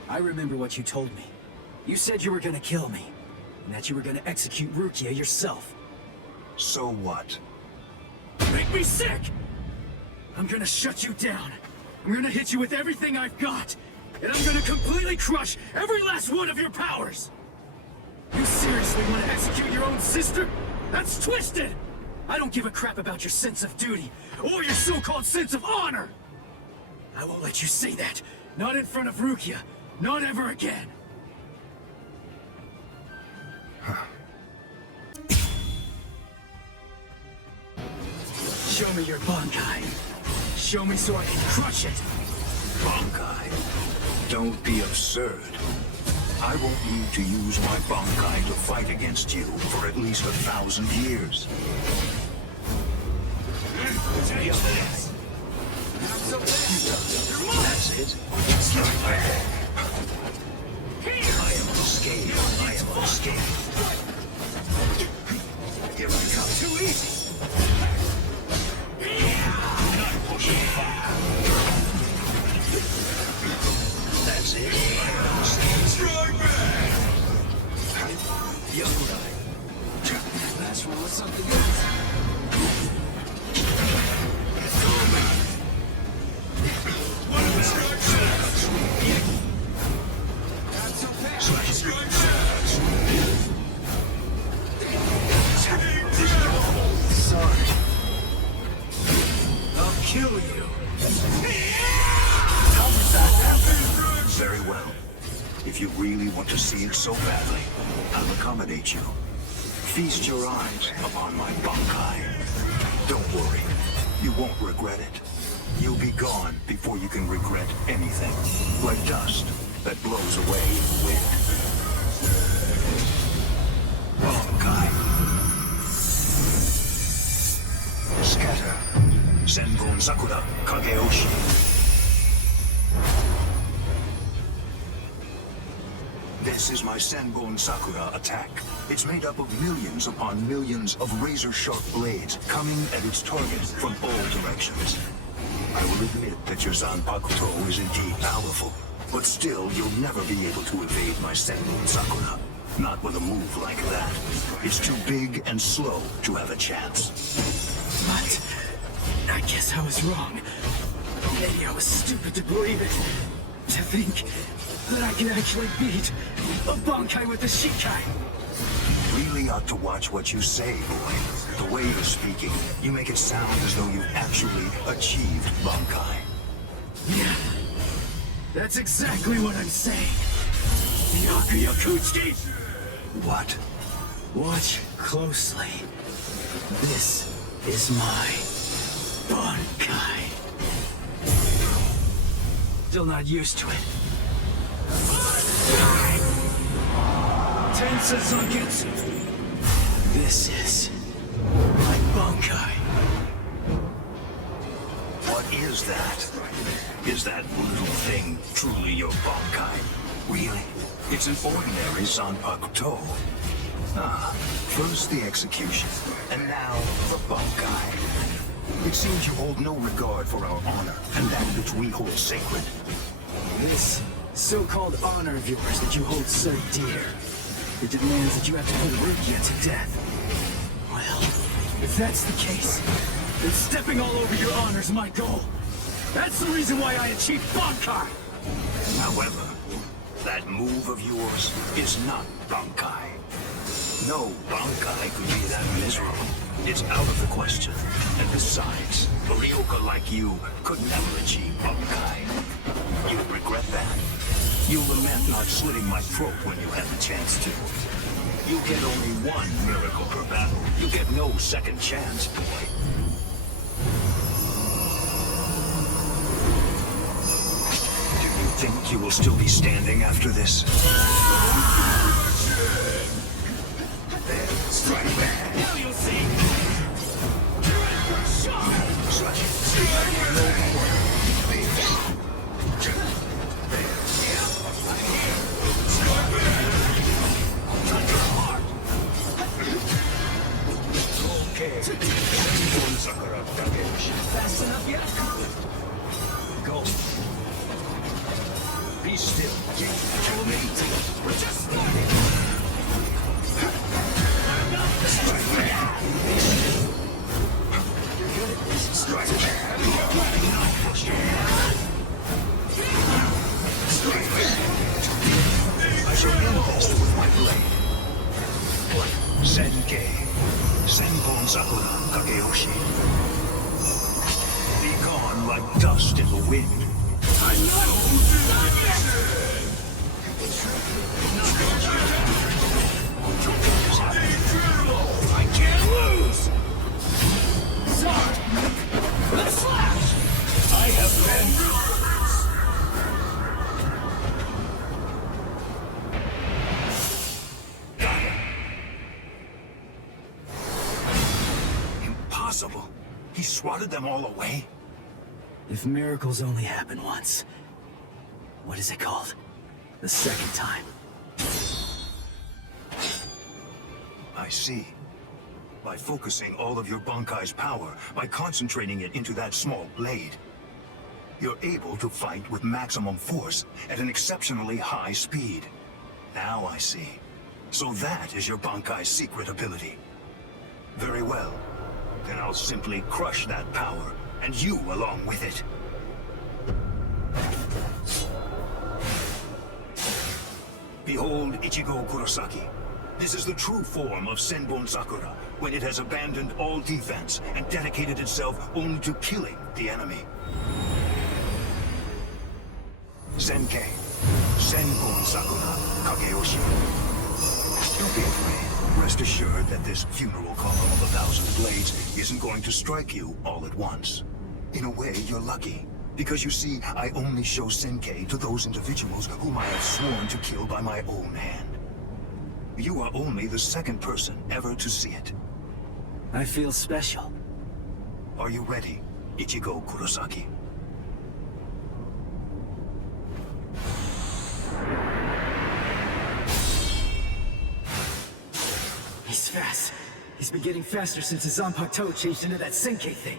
I remember what you told me. You said you were gonna kill me, and that you were gonna execute Rukia yourself. So what? make me sick! I'm gonna shut you down. I'm gonna hit you with everything I've got. And I'm gonna completely crush every last one of your powers! You seriously want to execute your own sister? That's twisted! I don't give a crap about your sense of duty, or your so-called sense of honor! I won't let you say that. Not in front of Rukia. Not ever again. Show me your Bankai. Show me so I can crush it. Bankai? Don't be absurd. I won't need to use my Bankai to fight against you for at least 1,000 years. Take this! That's it. Strike back. I am unscathed. I am unscathed. Here I come. Too easy! Not pushing back. That's it. I am unscathed. Strike back. Yakurai. That's one with something else. Sorry. I'll kill you. Very well. If you really want to see it so badly, I'll accommodate you. Feast your eyes upon my Bankai. Don't worry. You won't regret it. You'll be gone before you can regret anything. Like dust that blows away in the wind. Bankai. Scatter. Sengon Sakura Kageoshi. This is my Sengon Sakura attack. It's made up of millions upon millions of razor-sharp blades coming at its target from all directions. I will admit that your Zanpakuto is indeed powerful, but still you'll never be able to evade my Sengon Sakura. Not with a move like that. It's too big and slow to have a chance. But I guess I was wrong. Maybe I was stupid to believe it. To think that I could actually beat a Bankai with a Shikai. Really ought to watch what you say, boy. The way you're speaking, you make it sound as though you've actually achieved Bankai. Yeah, that's exactly what I'm saying. Yakutsuki! What? Watch closely. This is my Bankai. Still not used to it. Tensa Zangetsu. This is my Bankai. What is that? Is that little thing truly your Bankai? Really? It's an ordinary Zanpakuto. Ah, first the execution, and now the Bankai. It seems you hold no regard for our honor and that which we hold sacred. This so-called honor of yours that you hold so dear, it demands that you have to put Rukia to death. Well, if that's the case, then stepping all over your honor is my goal. That's the reason why I achieved Bankai! However, that move of yours is not Bankai. No Bankai could be that miserable. It's out of the question. And besides, a Ryoka like you could never achieve Bankai. You'll regret that. You'll lament not slitting my throat when you had the chance to. You get only one miracle per battle. You get no second chance, boy. Do you think you will still be standing after this? Strike back. Now you'll see! Fast enough yet? Go. Be still. Kill me. We're just starting! Strike. I shall end this with my blade. Senkei. Senbon Sakura Kageyoshi. Be gone like dust in the wind. I can't lose! Sorry. Let's slash! I have been... Impossible. He swatted them all away? If miracles only happen once, what is it called? The second time. I see. By focusing all of your Bankai's power, by concentrating it into that small blade, you're able to fight with maximum force at an exceptionally high speed. Now I see. So that is your Bankai's secret ability. Very well. Then I'll simply crush that power, and you along with it. Behold Ichigo Kurosaki. This is the true form of Senbon Sakura, when it has abandoned all defense and dedicated itself only to killing the enemy. Senkei. Senbon Sakura Kageyoshi. Don't be afraid. Rest assured that this funeral column of 1,000 blades isn't going to strike you all at once. In a way, you're lucky. Because you see, I only show Senkei to those individuals whom I have sworn to kill by my own hand. You are only the second person ever to see it. I feel special. Are you ready, Ichigo Kurosaki? He's fast. He's been getting faster since his Zanpakuto changed into that Senkei thing.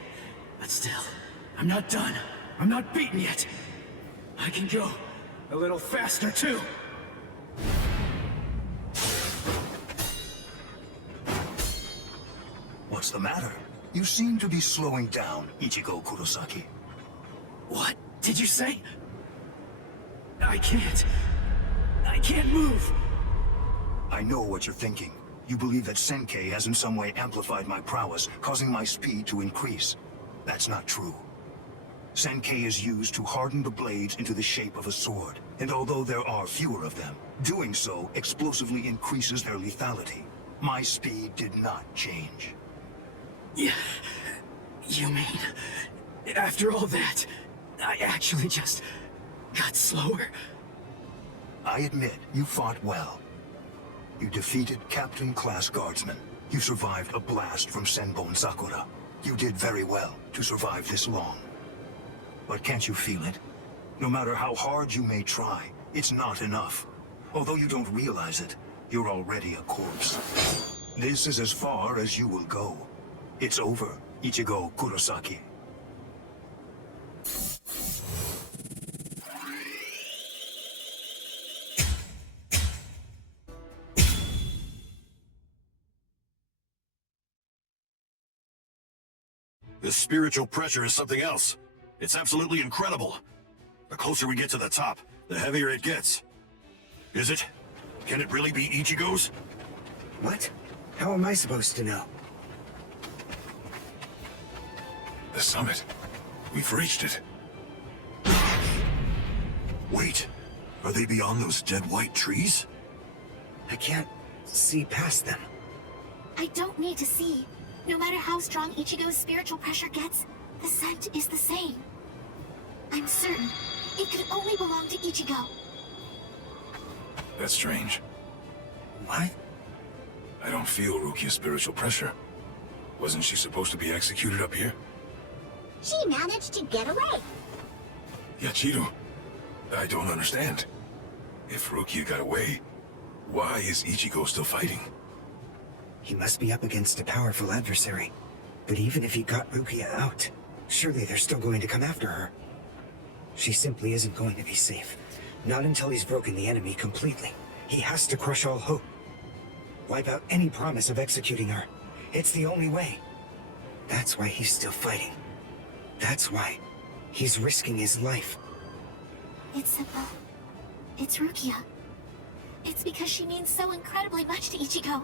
But still, I'm not done. I'm not beaten yet. I can go a little faster too. What's the matter? You seem to be slowing down, Ichigo Kurosaki. What did you say? I can't move. I know what you're thinking. You believe that Senkei has in some way amplified my prowess, causing my speed to increase. That's not true. Senkei is used to harden the blades into the shape of a sword, and although there are fewer of them, doing so explosively increases their lethality. My speed did not change. Yeah, you mean, after all that, I actually just got slower? I admit, you fought well. You defeated Captain Class Guardsman. You survived a blast from Senbon Sakura. You did very well to survive this long. But can't you feel it? No matter how hard you may try, it's not enough. Although you don't realize it, you're already a corpse. This is as far as you will go. It's over, Ichigo Kurosaki. This spiritual pressure is something else. It's absolutely incredible. The closer we get to the top, the heavier it gets. Is it? Can it really be Ichigo's? What? How am I supposed to know? The summit. We've reached it. Wait, are they beyond those dead white trees? I can't see past them. I don't need to see. No matter how strong Ichigo's spiritual pressure gets, the scent is the same. I'm certain it could only belong to Ichigo. That's strange. What? I don't feel Rukia's spiritual pressure. Wasn't she supposed to be executed up here? She managed to get away. Yachiru, I don't understand. If Rukia got away, why is Ichigo still fighting? He must be up against a powerful adversary. But even if he got Rukia out, surely they're still going to come after her. She simply isn't going to be safe. Not until he's broken the enemy completely. He has to crush all hope. Wipe out any promise of executing her. It's the only way. That's why he's still fighting. That's why. He's risking his life. It's simple. It's Rukia. It's because she means so incredibly much to Ichigo.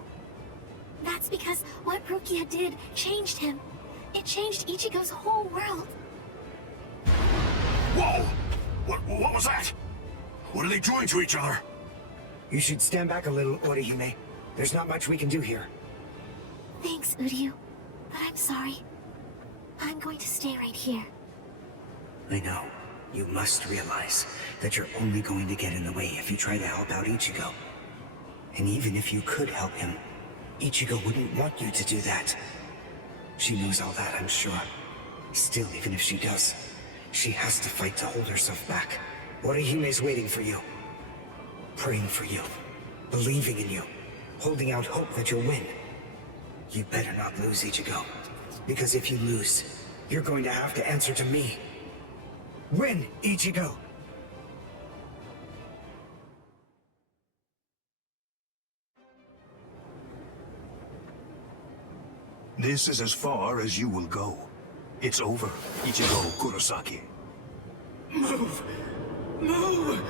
That's because what Rukia did changed him. It changed Ichigo's whole world. Whoa! What was that? What are they doing to each other? You should stand back a little, Orihime. There's not much we can do here. Thanks, Uryu. But I'm sorry. I'm going to stay right here. I know. You must realize that you're only going to get in the way if you try to help out Ichigo. And even if you could help him, Ichigo wouldn't want you to do that. She knows all that, I'm sure. Still, even if she does, she has to fight to hold herself back. Orihime's waiting for you. Praying for you. Believing in you. Holding out hope that you'll win. You better not lose, Ichigo. Because if you lose, you're going to have to answer to me. Win, Ichigo! This is as far as you will go. It's over, Ichigo Kurosaki. Move! Move!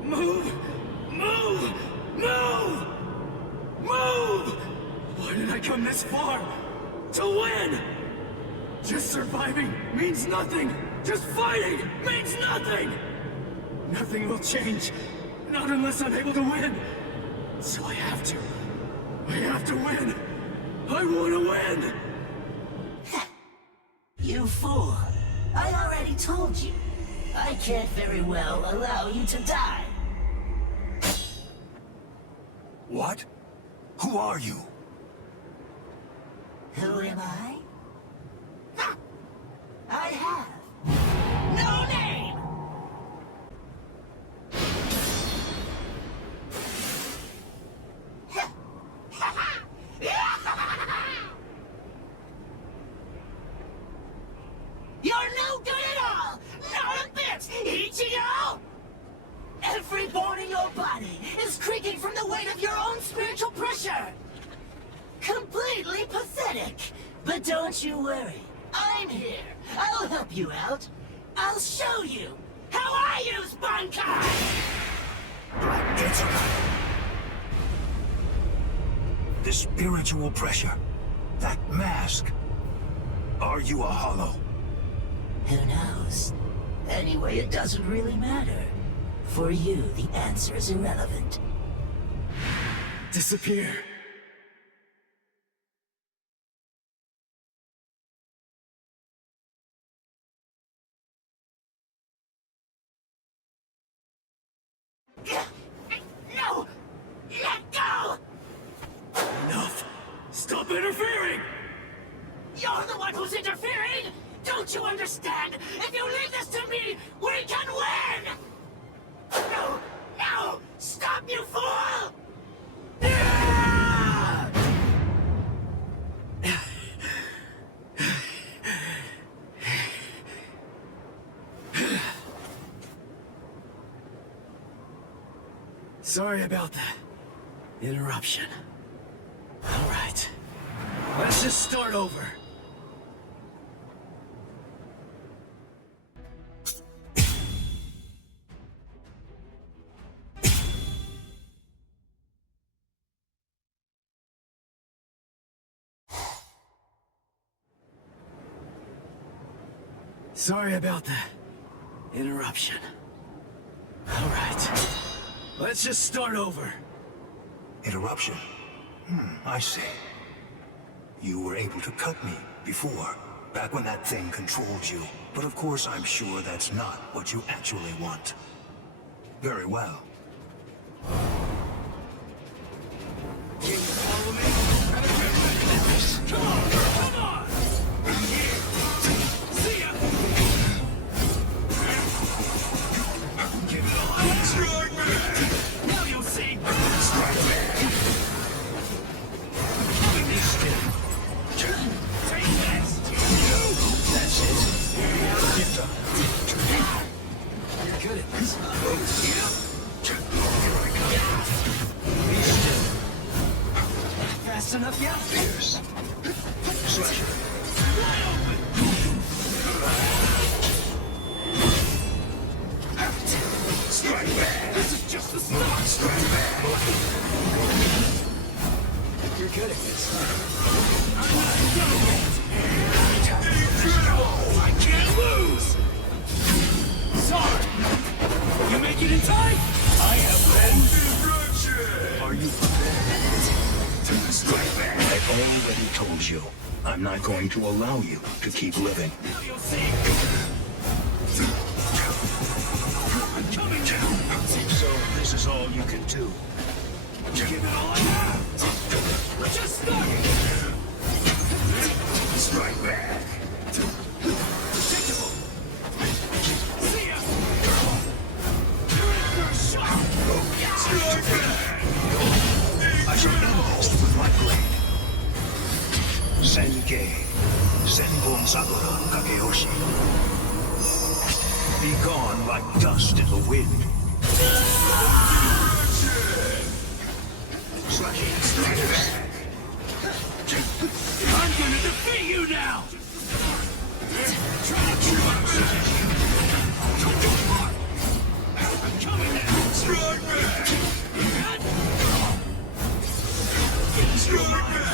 Move! Move! Move! Move! Why did I come this far? To win! Just surviving means nothing! Just fighting means nothing! Nothing will change. Not unless I'm able to win. So I have to. I have to win! I want to win! You fool! I already told you. I can't very well allow you to die. What? Who are you? Who am I? I have no name! You're no good at all! Not a bit, Ichigo! Every bone in your body is creaking from the weight of your own spiritual pressure! Completely pathetic! But don't you worry, I'm here. I'll help you out. I'll show you how I use Bankai! Black Tetsuga. The spiritual pressure. That mask. Are you a hollow? Who knows? Anyway, it doesn't really matter. For you, the answer is irrelevant. Disappear. No! Let go! Enough! Stop interfering! You're the one who's interfering! Don't you understand? If you leave this to me, we can win! No! No! Stop, you fool! Sorry about the interruption. All right. Let's just start over. Sorry about the interruption. All right. Let's just start over. Interruption? I see. You were able to cut me before, back when that thing controlled you. But of course I'm sure that's not what you actually want. Very well. Come on! Come on! See ya! Give it all! Strike me! Now you'll see! Strike me! Take this! That's it. You're good at this. Fast enough yet? Fierce. Slasher. Wide open! going to allow you to keep living. Now you'll see. I'm coming down. So this is all you can do. Give it all I have. We're just starting. Strike back. Predictable. See ya. You're in for a shock. Strike back. I shall end this with my blade. Senge, Senbon Sakura Kageyoshi. Be gone like dust in the wind. Slashing strike back. I'm gonna defeat you now. Try to keep up. I'm coming now. Strike back. Strike back.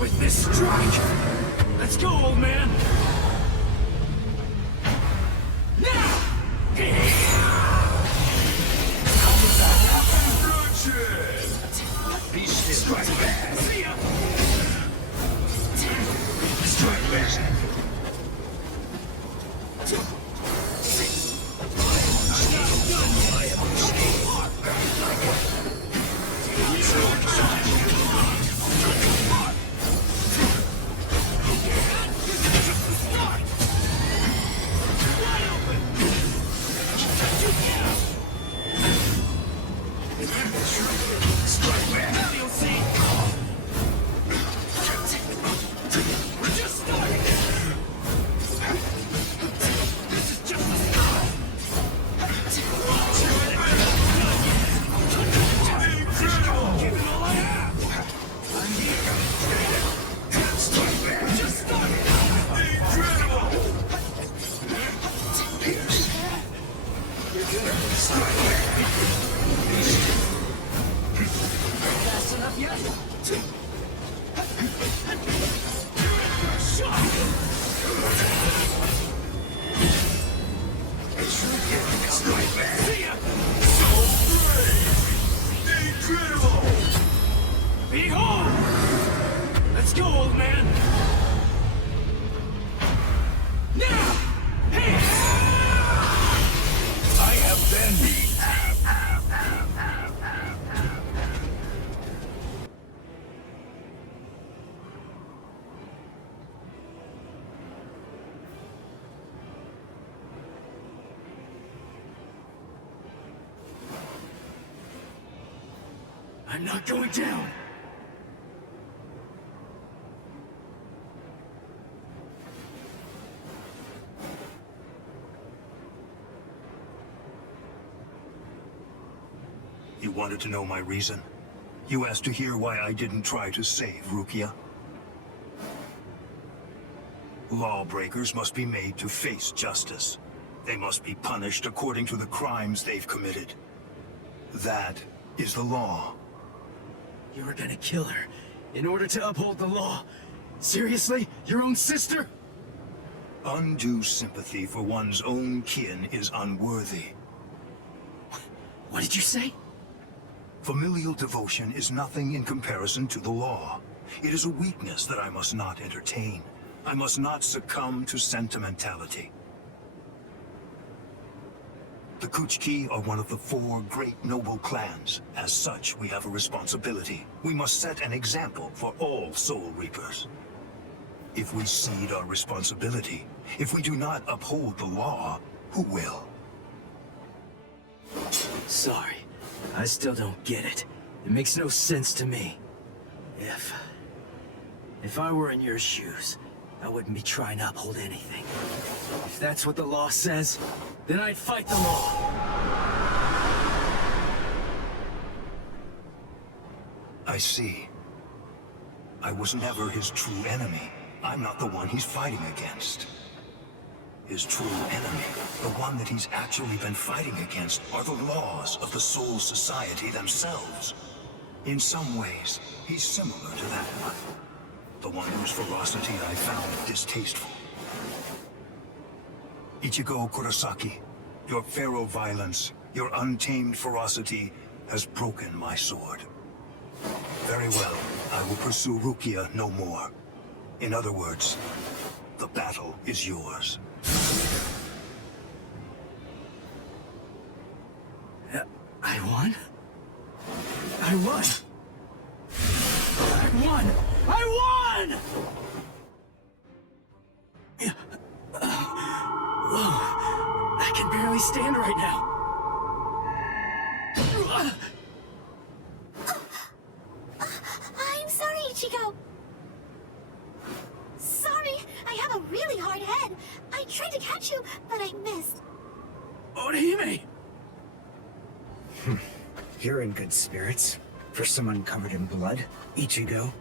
With this strike, let's go, old man. Now! Be still. Strike back. See ya! Strike back. Now you'll see! We're just starting! This is just the start! Give it all I have! I'm here! We're just starting! Fast enough yet? Strike back. See ya! So brave. Incredible. Behold! Let's go, old man! Now! Hey! I have been. I'm not going down! You wanted to know my reason? You asked to hear why I didn't try to save Rukia? Lawbreakers must be made to face justice. They must be punished according to the crimes they've committed. That is the law. You were gonna kill her in order to uphold the law. Seriously? Your own sister? Undue sympathy for one's own kin is unworthy. What did you say? Familial devotion is nothing in comparison to the law. It is a weakness that I must not entertain. I must not succumb to sentimentality. The Kuchiki are one of the 4 great noble clans. As such, we have a responsibility. We must set an example for all Soul Reapers. If we cede our responsibility, if we do not uphold the law, who will? Sorry. I still don't get it. It makes no sense to me. If I were in your shoes, I wouldn't be trying to uphold anything. If that's what the law says, then I'd fight the law. I see. I was never his true enemy. I'm not the one he's fighting against. His true enemy, the one that he's actually been fighting against, are the laws of the Soul Society themselves. In some ways, he's similar to that one. The one whose ferocity I found distasteful. Ichigo Kurosaki, Your pharaoh violence, your untamed ferocity, has broken my sword. Very well, I will pursue Rukia no more. In other words, the battle is yours. I won? I won! I won! I won! Whoa, I can barely stand right now. I'm sorry, Ichigo. Sorry, I have a really hard head. I tried to catch you, but I missed. Orihime! You're in good spirits. For someone covered in blood, Ichigo.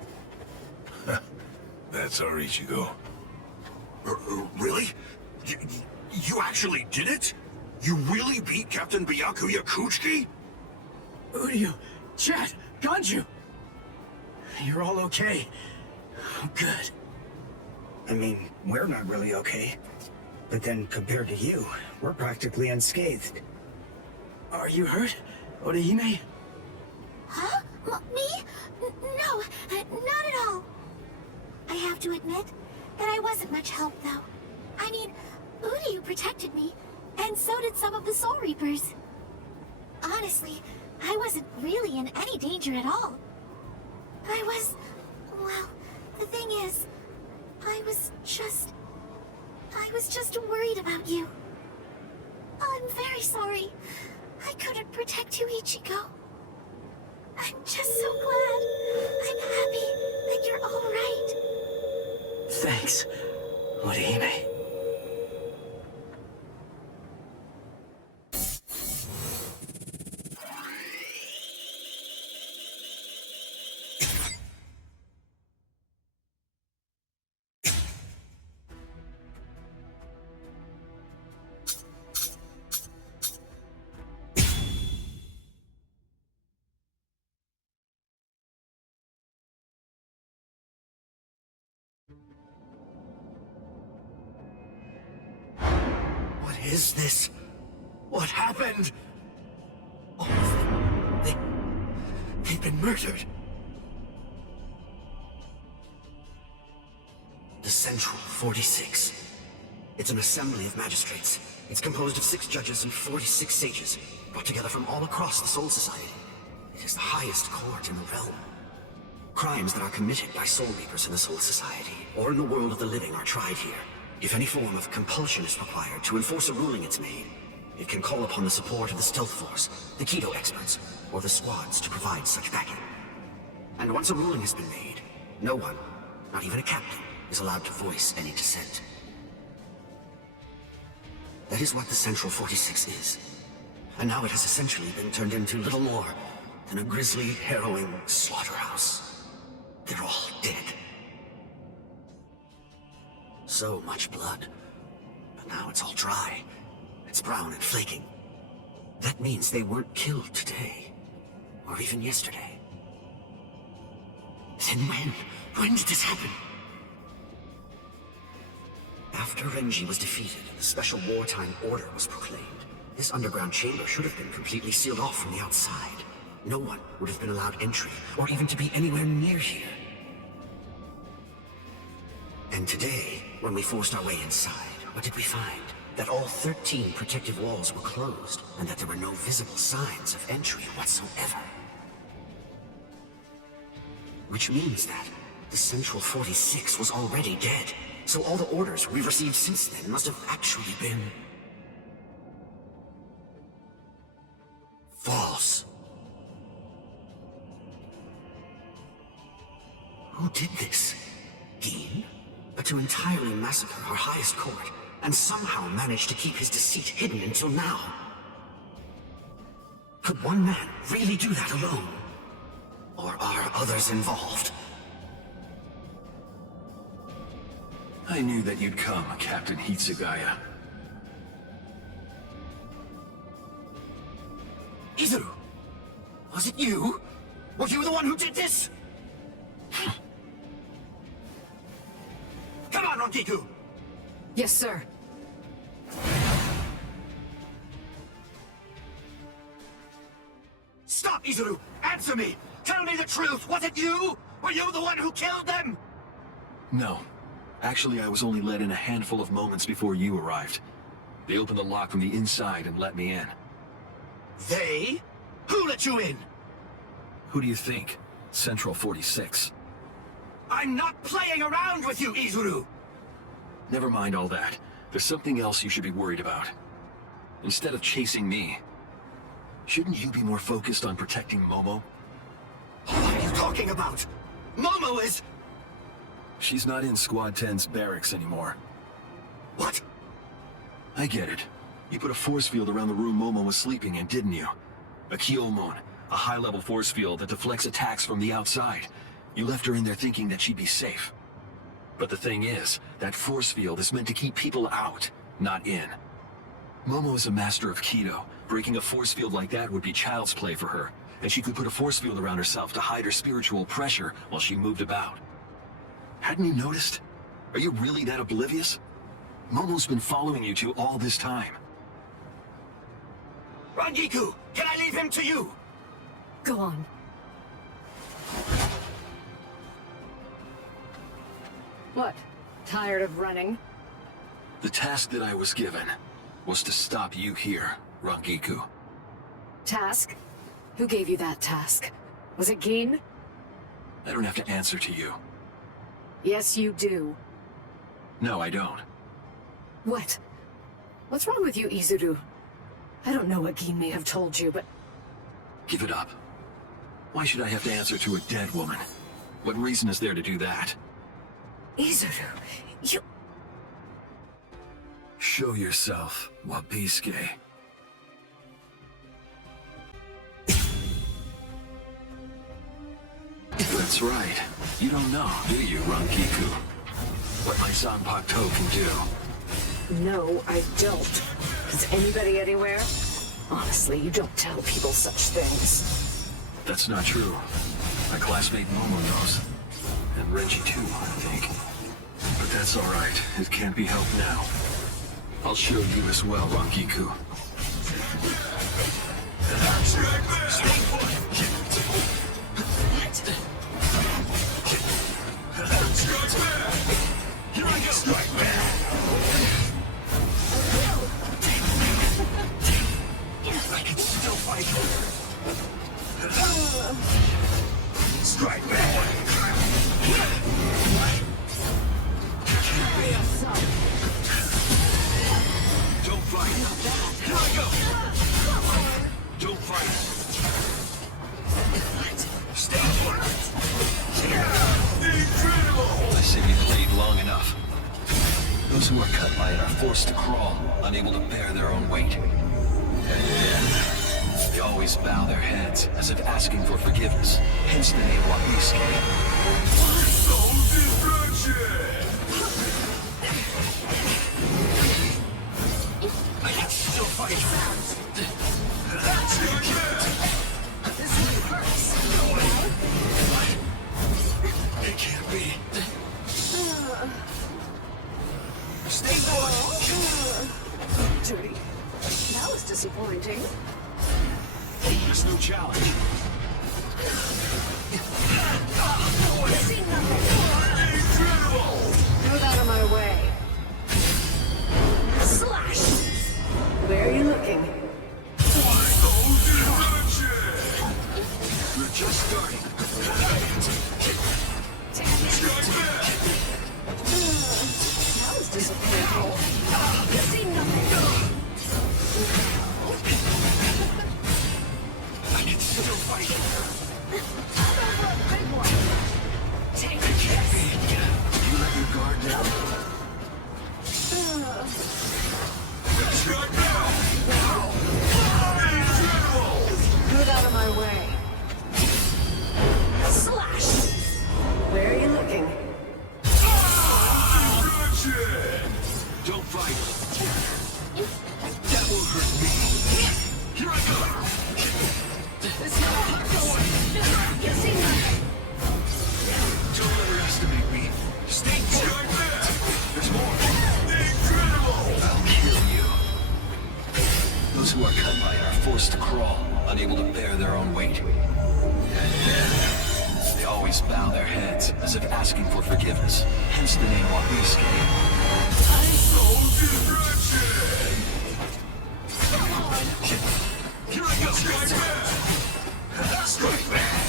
That's our Ichigo. Really? You actually did it? You really beat Captain Byakuya Kuchiki? Uryu, Chat, Ganju! You're all okay. I'm good. I mean, we're not really okay. But then, compared to you, we're practically unscathed. Are you hurt, Orihime? Huh? Me? No, not at all. I have to admit that I wasn't much help, though. I mean, Uryu protected me, and so did some of the Soul Reapers. Honestly, I wasn't really in any danger at all. Well, the thing is, I was just worried about you. I'm very sorry. I couldn't protect you, Ichigo. I'm just so glad. I'm happy that you're all right. Thanks, Orihime. What is this? What happened? All of them. They've been murdered. The Central 46. It's an assembly of magistrates. It's composed of 6 judges and 46 sages, brought together from all across the Soul Society. It is the highest court in the realm. Crimes that are committed by Soul Reapers in the Soul Society, or in the world of the living, are tried here. If any form of compulsion is required to enforce a ruling it's made, it can call upon the support of the Stealth Force, the Kido experts, or the squads to provide such backing. And once a ruling has been made, no one, not even a captain, is allowed to voice any dissent. That is what the Central 46 is. And now it has essentially been turned into little more than a grisly, harrowing slaughterhouse. They're all dead. So much blood. But now it's all dry. It's brown and flaking. That means they weren't killed today. Or even yesterday. Then when? When did this happen? After Renji was defeated and the special wartime order was proclaimed, this underground chamber should have been completely sealed off from the outside. No one would have been allowed entry, or even to be anywhere near here. And today, when we forced our way inside, what did we find? That all 13 protective walls were closed, and that there were no visible signs of entry whatsoever. Which means that the Central 46 was already dead. So all the orders we've received since then must have actually been... false. Who did this? Gin? But to entirely massacre our highest court, and somehow manage to keep his deceit hidden until now. Could one man really do that alone? Or are others involved? I knew that you'd come, Captain Hitsugaya. Izuru! Was it you? Were you the one who did this? Come on, Ronkiku! Yes, sir. Stop, Izuru! Answer me! Tell me the truth! Was it you? Were you the one who killed them? No. Actually, I was only let in a handful of moments before you arrived. They opened the lock from the inside and let me in. They? Who let you in? Who do you think? Central 46. I'm not playing around with you, Izuru! Never mind all that. There's something else you should be worried about. Instead of chasing me, shouldn't you be more focused on protecting Momo? What are you talking about? Momo is... She's not in Squad 10's barracks anymore. What? I get it. You put a force field around the room Momo was sleeping in, didn't you? A Kyomon, a high-level force field that deflects attacks from the outside. You left her in there thinking that she'd be safe. But the thing is, that force field is meant to keep people out, not in. Momo is a master of Kido. Breaking a force field like that would be child's play for her, and she could put a force field around herself to hide her spiritual pressure while she moved about. Hadn't you noticed? Are you really that oblivious? Momo's been following you two all this time. Rangiku, can I leave him to you? Go on. What? Tired of running? The task that I was given was to stop you here, Rangiku. Task? Who gave you that task? Was it Gin? I don't have to answer to you. Yes, you do. No, I don't. What? What's wrong with you, Izuru? I don't know what Gin may have told you, but... Give it up. Why should I have to answer to a dead woman? What reason is there to do that? Izuru, you... Show yourself, Wabisuke. That's right. You don't know, do you, Rangiku? What my Zanpakuto can do. No, I don't. Is anybody anywhere? Honestly, you don't tell people such things. That's not true. My classmate Momo knows. And Renji too, I think. But that's alright. It can't be helped now. I'll show you as well, Rangiku. Here I go! Strike back! I can still fight. Strike back! Don't fight! Here I go! Don't fight! Stay alert! I say we played long enough. Those who are cut by it are forced to crawl, unable to bear their own weight. And then, they always bow their heads, as if asking for forgiveness, hence the name Wabisuke. I can still fight! This hurts. It can't be. Stay put! Dirty. That was disappointing. There's no challenge. Move out of my way. Slash! Where are you looking? We're just starting. That was disappointing. I can still fight. Take You let your guard down. Move out of my way. Slash! Where are you looking? Don't fight. That won't hurt me. Here I go. You see nothing. Don't underestimate me. Stay put. forced to crawl, unable to bear their own weight. And then, they always bow their heads, as if asking for forgiveness, hence the name Wabiske. Here I go! Strike back! Strike back!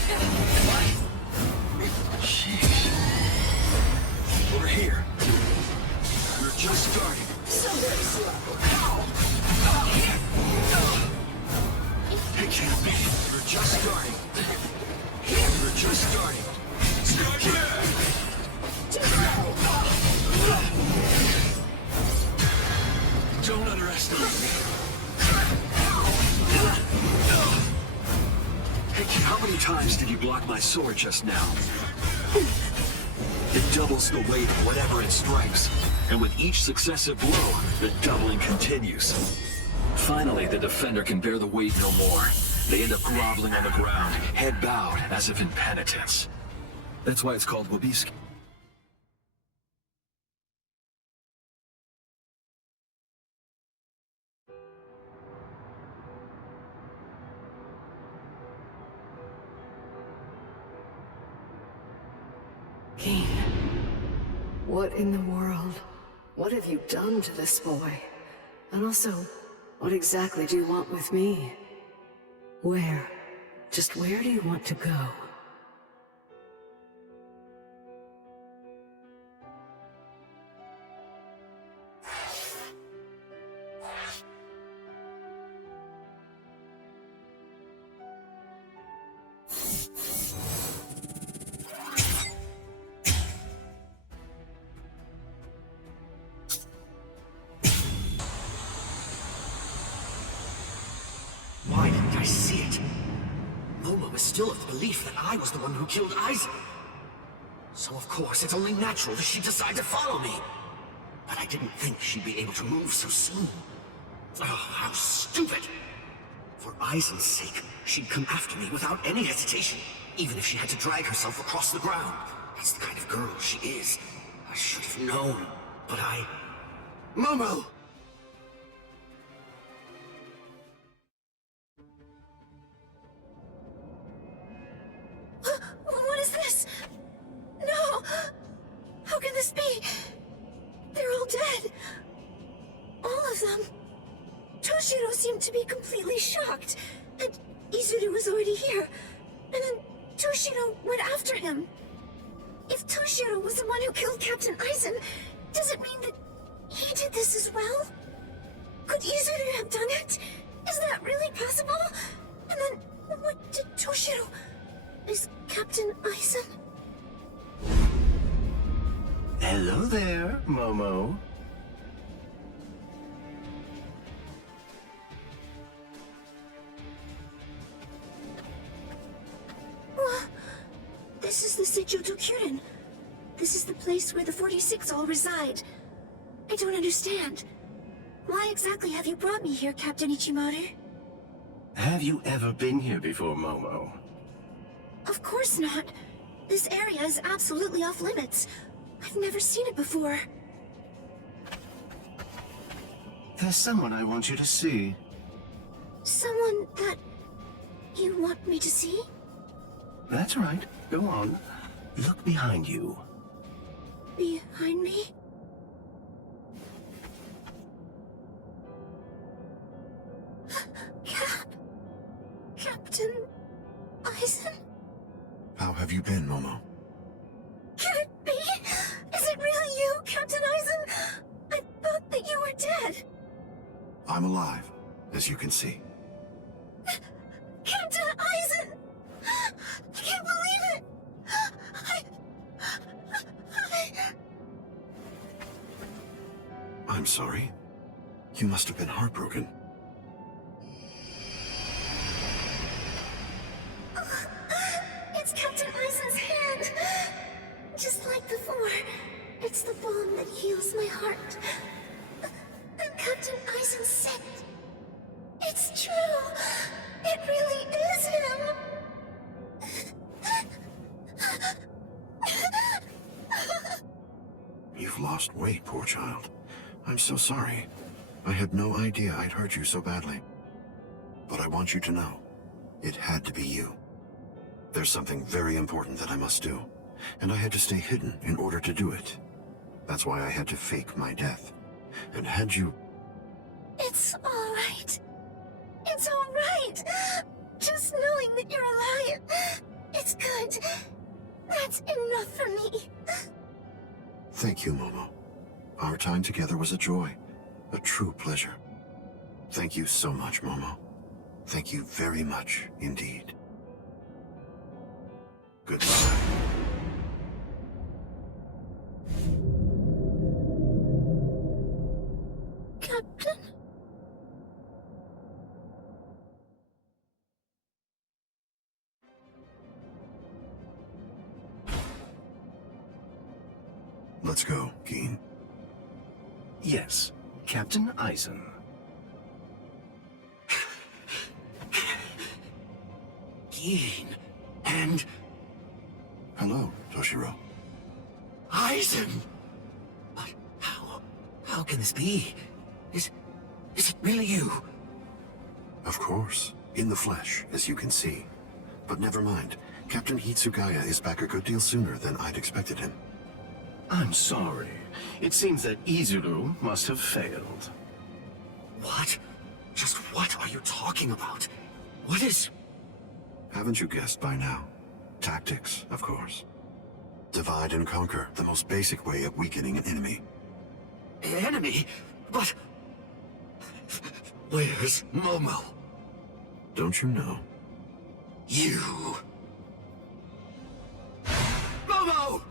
Jeez. Over here. We're just starting. So very slow. It can't be. We're just starting. We're just starting. Strike back! Don't underestimate me. Hey, kid, how many times did you block my sword just now? It doubles the weight of whatever it strikes. And with each successive blow, the doubling continues. Finally, the defender can bear the weight no more. They end up groveling on the ground, head bowed, as if in penitence. That's why it's called Wabiske. Keen, what in the world? What have you done to this boy? And also, what exactly do you want with me? Where? Just where do you want to go? Why didn't I see it? Momo is still of the belief that I was the one who killed Aizen. So of course, it's only natural that she'd decide to follow me. But I didn't think she'd be able to move so soon. Oh, how stupid! For Aizen's sake, she'd come after me without any hesitation, even if she had to drag herself across the ground. That's the kind of girl she is. I should have known, but I... Momo! What is this? No! How can this be? They're all dead. All of them. Toshiro seemed to be completely shocked. And Izuru was already here. And then Toshiro went after him. If Toshiro was the one who killed Captain Aizen, does it mean that he did this as well? Could Izuru have done it? Is that really possible? And then, what did Toshiro... Is Captain Aizen? Hello there, Momo. This is the Seijoto Kyurin. This is the place where the 46 all reside. I don't understand. Why exactly have you brought me here, Captain Ichimaru? Have you ever been here before, Momo? Of course not. This area is absolutely off limits. I've never seen it before. There's someone I want you to see. Someone that you want me to see? That's right. Go on. Look behind you. Behind me? Captain Aizen? How have you been, Momo? Can it be? Is it really you, Captain Aizen? I thought that you were dead. I'm alive, as you can see. Captain Aizen! I can't believe it! I'm sorry. You must have been heartbroken. It's Captain Aizen's hand! Just like before. It's the balm that heals my heart. And Captain Aizen said... It's true! It really is him! You've lost weight, poor child. I'm so sorry. I had no idea I'd hurt you so badly. but I want you to know, it had to be you. There's something very important that I must do, and I had to stay hidden in order to do it. That's why I had to fake my death. And had you... It's all right. It's all right. Just knowing that you're alive, it's good. That's enough for me. Thank you, Momo. Our time together was a joy, a true pleasure. Thank you so much, Momo. Thank you very much indeed. Goodbye. Captain? Let's go, Keen. Yes, Captain Eisen. Keen. And... Hello, Toshiro. Eisen! But how can this be? Is it really you? Of course. In the flesh, as you can see. But never mind. Captain Hitsugaya is back a good deal sooner than I'd expected him. I'm sorry. It seems that Izuru must have failed. What? Just what are you talking about? What is... Haven't you guessed by now? Tactics, of course. Divide and conquer, the most basic way of weakening an enemy. Enemy? But... Where's Momo? Don't you know? You... Momo!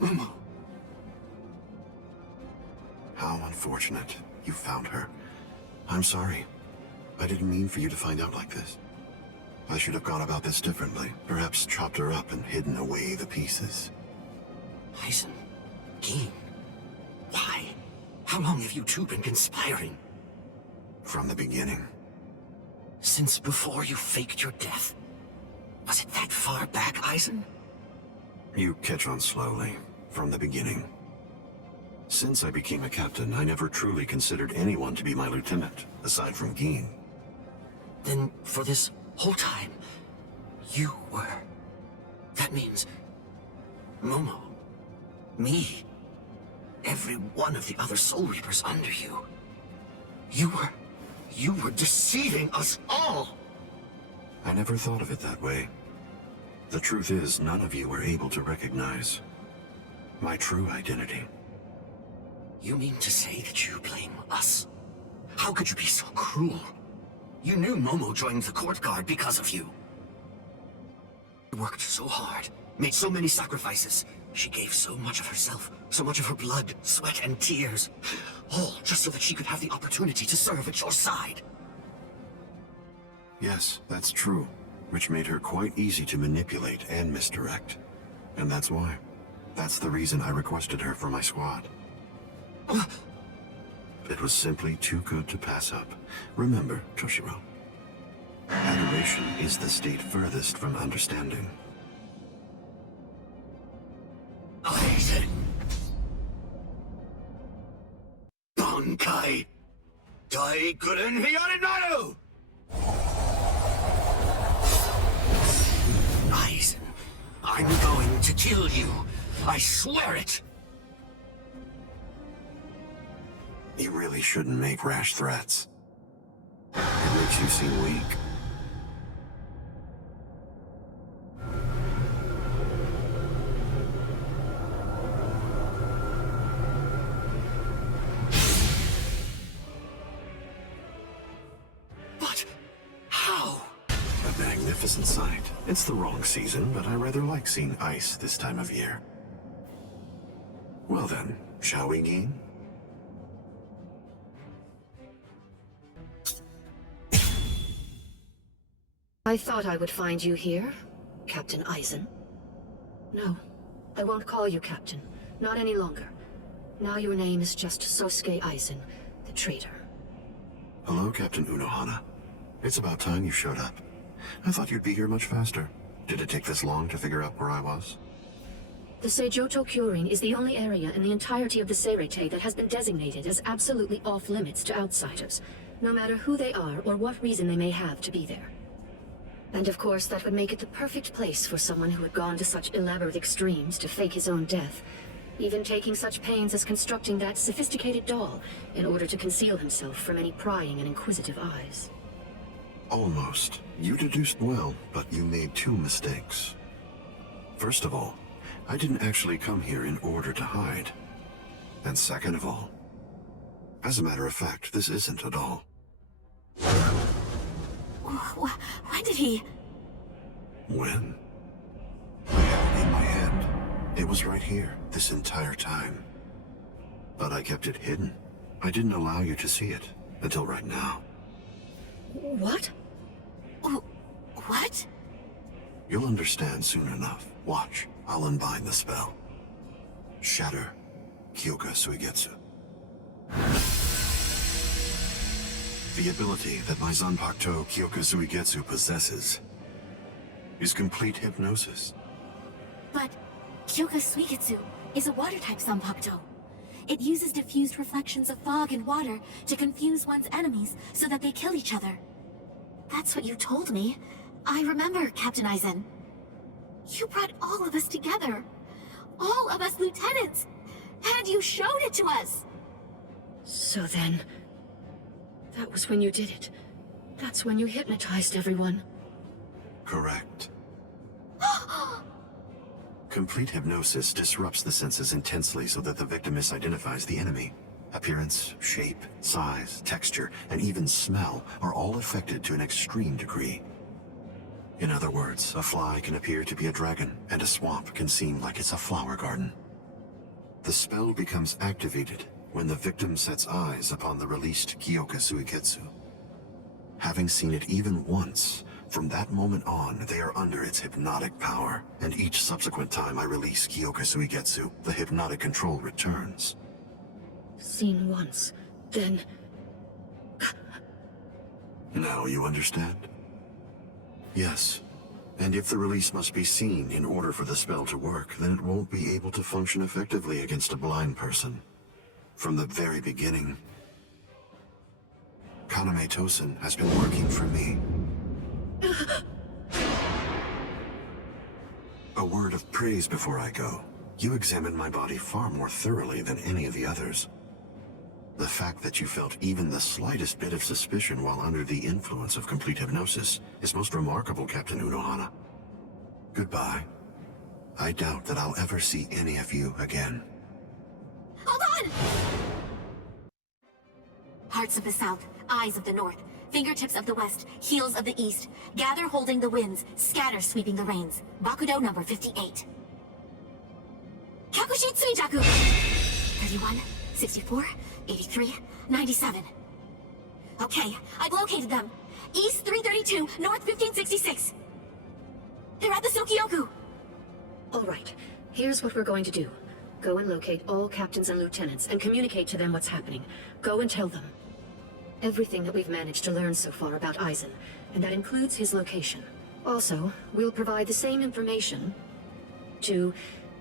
Momo. How unfortunate. You found her. I'm sorry. I didn't mean for you to find out like this. I should have gone about this differently. Perhaps chopped her up and hidden away the pieces. Eisen, Keen, why? How long have you two been conspiring? From the beginning. Since before you faked your death? Was it that far back, Eisen? You catch on slowly. From the beginning. Since I became a captain, I never truly considered anyone to be my lieutenant, aside from Geen. Then, for this whole time, you were... That means... Momo, me, every one of the other Soul Reapers under you. You were deceiving us all! I never thought of it that way. The truth is, none of you were able to recognize my true identity. You mean to say that you blame us? How could you be so cruel? You knew Momo joined the court guard because of you. She worked so hard, made so many sacrifices. She gave so much of herself, so much of her blood, sweat, and tears. All just so that she could have the opportunity to serve at your side. Yes, that's true, which made her quite easy to manipulate and misdirect. And that's why. That's the reason I requested her for my squad. It was simply too good to pass up. Remember, Toshiro, adoration is the state furthest from understanding. Eisen. Bankai. Daikuren Hiyarinaru! Eisen, I'm going to kill you. I swear it. You really shouldn't make rash threats. It makes you seem weak. But how? A magnificent sight. It's the wrong season, but I rather like seeing ice this time of year. Well then, shall we, Geen? I thought I would find you here, Captain Eisen. No, I won't call you Captain. Not any longer. Now your name is just Sosuke Eisen, the traitor. Hello, Captain Unohana. It's about time you showed up. I thought you'd be here much faster. Did it take this long to figure out where I was? The Seijoto Kyurin is the only area in the entirety of the Seirete that has been designated as absolutely off-limits to outsiders, no matter who they are or what reason they may have to be there. And of course, that would make it the perfect place for someone who had gone to such elaborate extremes to fake his own death, even taking such pains as constructing that sophisticated doll in order to conceal himself from any prying and inquisitive eyes. Almost. You deduced well, but you made two mistakes. First of all, I didn't actually come here in order to hide. And second of all, as a matter of fact, this isn't a doll. When did he? When? I had it in my hand. It was right here, this entire time. But I kept it hidden. I didn't allow you to see it, until right now. What? What? You'll understand soon enough. Watch, I'll unbind the spell. Shatter Kyoka Suigetsu. The ability that my Zanpakuto Kyoka Suigetsu possesses is complete hypnosis. But Kyoka Suigetsu is a water-type Zanpakuto. It uses diffused reflections of fog and water to confuse one's enemies so that they kill each other. That's what you told me. I remember, Captain Aizen. You brought all of us together. All of us lieutenants. And you showed it to us. So then, that was when you did it. That's when you hypnotized everyone. Correct. Complete hypnosis disrupts the senses intensely so that the victim misidentifies the enemy. Appearance, shape, size, texture, and even smell are all affected to an extreme degree. In other words, a fly can appear to be a dragon, and a swamp can seem like it's a flower garden. The spell becomes activated when the victim sets eyes upon the released Kyoka Suigetsu. Having seen it even once, from that moment on, they are under its hypnotic power, and each subsequent time I release Kyoka Suigetsu, the hypnotic control returns. Seen once, then... Now you understand? Yes. And if the release must be seen in order for the spell to work, then it won't be able to function effectively against a blind person. From the very beginning, Kaname Tosen has been working for me. A word of praise before I go. You examined my body far more thoroughly than any of the others. The fact that you felt even the slightest bit of suspicion while under the influence of complete hypnosis is most remarkable, Captain Unohana. Goodbye. I doubt that I'll ever see any of you again. Hold on! Hearts of the south, eyes of the north, fingertips of the west, heels of the east, gather holding the winds, scatter sweeping the rains. Bakudo number 58. Kyakushi Tsuijaku! 31, 64, 83, 97. Okay, I've located them. East 332, north 1566. They're at the Sokioku. All right, here's what we're going to do. Go and locate all captains and lieutenants and communicate to them what's happening. Go and tell them everything that we've managed to learn so far about Aizen, and that includes his location. Also, we'll provide the same information to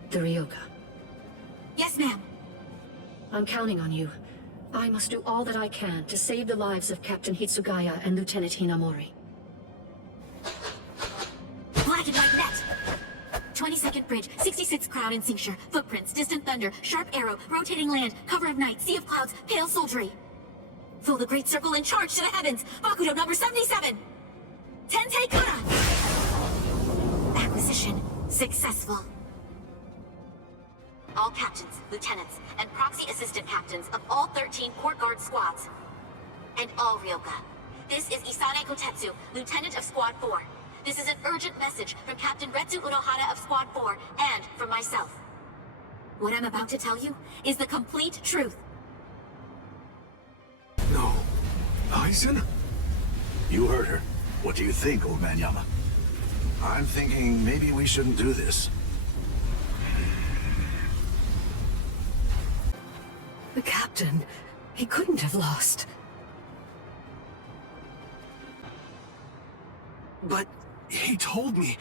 the Ryoka. Yes, ma'am. I'm counting on you. I must do all that I can to save the lives of Captain Hitsugaya and Lieutenant Hinamori. Black and white net! 22nd bridge, 66 crowd and cincture, footprints, distant thunder, sharp arrow, rotating land, cover of night, sea of clouds, pale soldiery. Fill the great circle and charge to the heavens! Bakudo number 77! Tentei Kara! Acquisition successful. All captains, lieutenants, and proxy assistant captains of all 13 court guard squads. And all Ryoka. This is Isane Kotetsu, lieutenant of Squad 4. This is an urgent message from Captain Retsu Unohana of Squad 4, and from myself. What I'm about to tell you is the complete truth. No. Aizen? You heard her. What do you think, old man Yama? I'm thinking maybe we shouldn't do this. The captain, he couldn't have lost. But he told me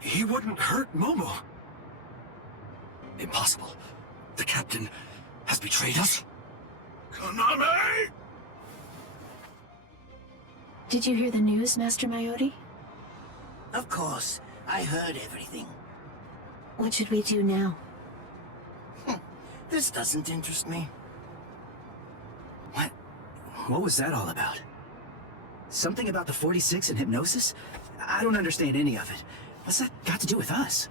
he wouldn't hurt Momo. Impossible. The captain has betrayed us? Konami! Did you hear the news, Master Mayori? Of course. I heard everything. What should we do now? This doesn't interest me. What was that all about? Something about the 46 and hypnosis? I don't understand any of it. What's that got to do with us?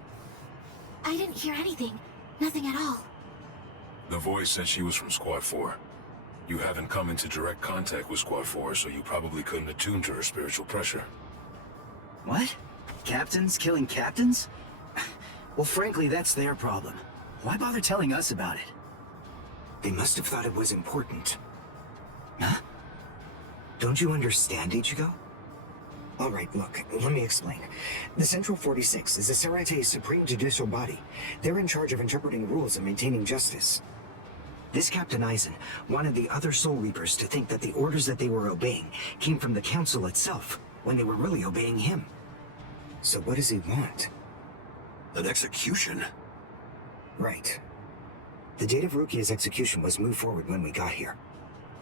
I didn't hear anything. Nothing at all. The voice said she was from Squad 4. You haven't come into direct contact with Squad 4, so you probably couldn't attune to her spiritual pressure. What? Captains killing captains? Well, frankly, that's their problem. Why bother telling us about it? They must have thought it was important. Huh? Don't you understand, Ichigo? Alright, look, let me explain. The Central 46 is the Sarate's supreme judicial body. They're in charge of interpreting rules and maintaining justice. This Captain Aizen wanted the other Soul Reapers to think that the orders that they were obeying came from the Council itself, when they were really obeying him. So what does he want? An execution? Right. The date of Rukia's execution was moved forward when we got here.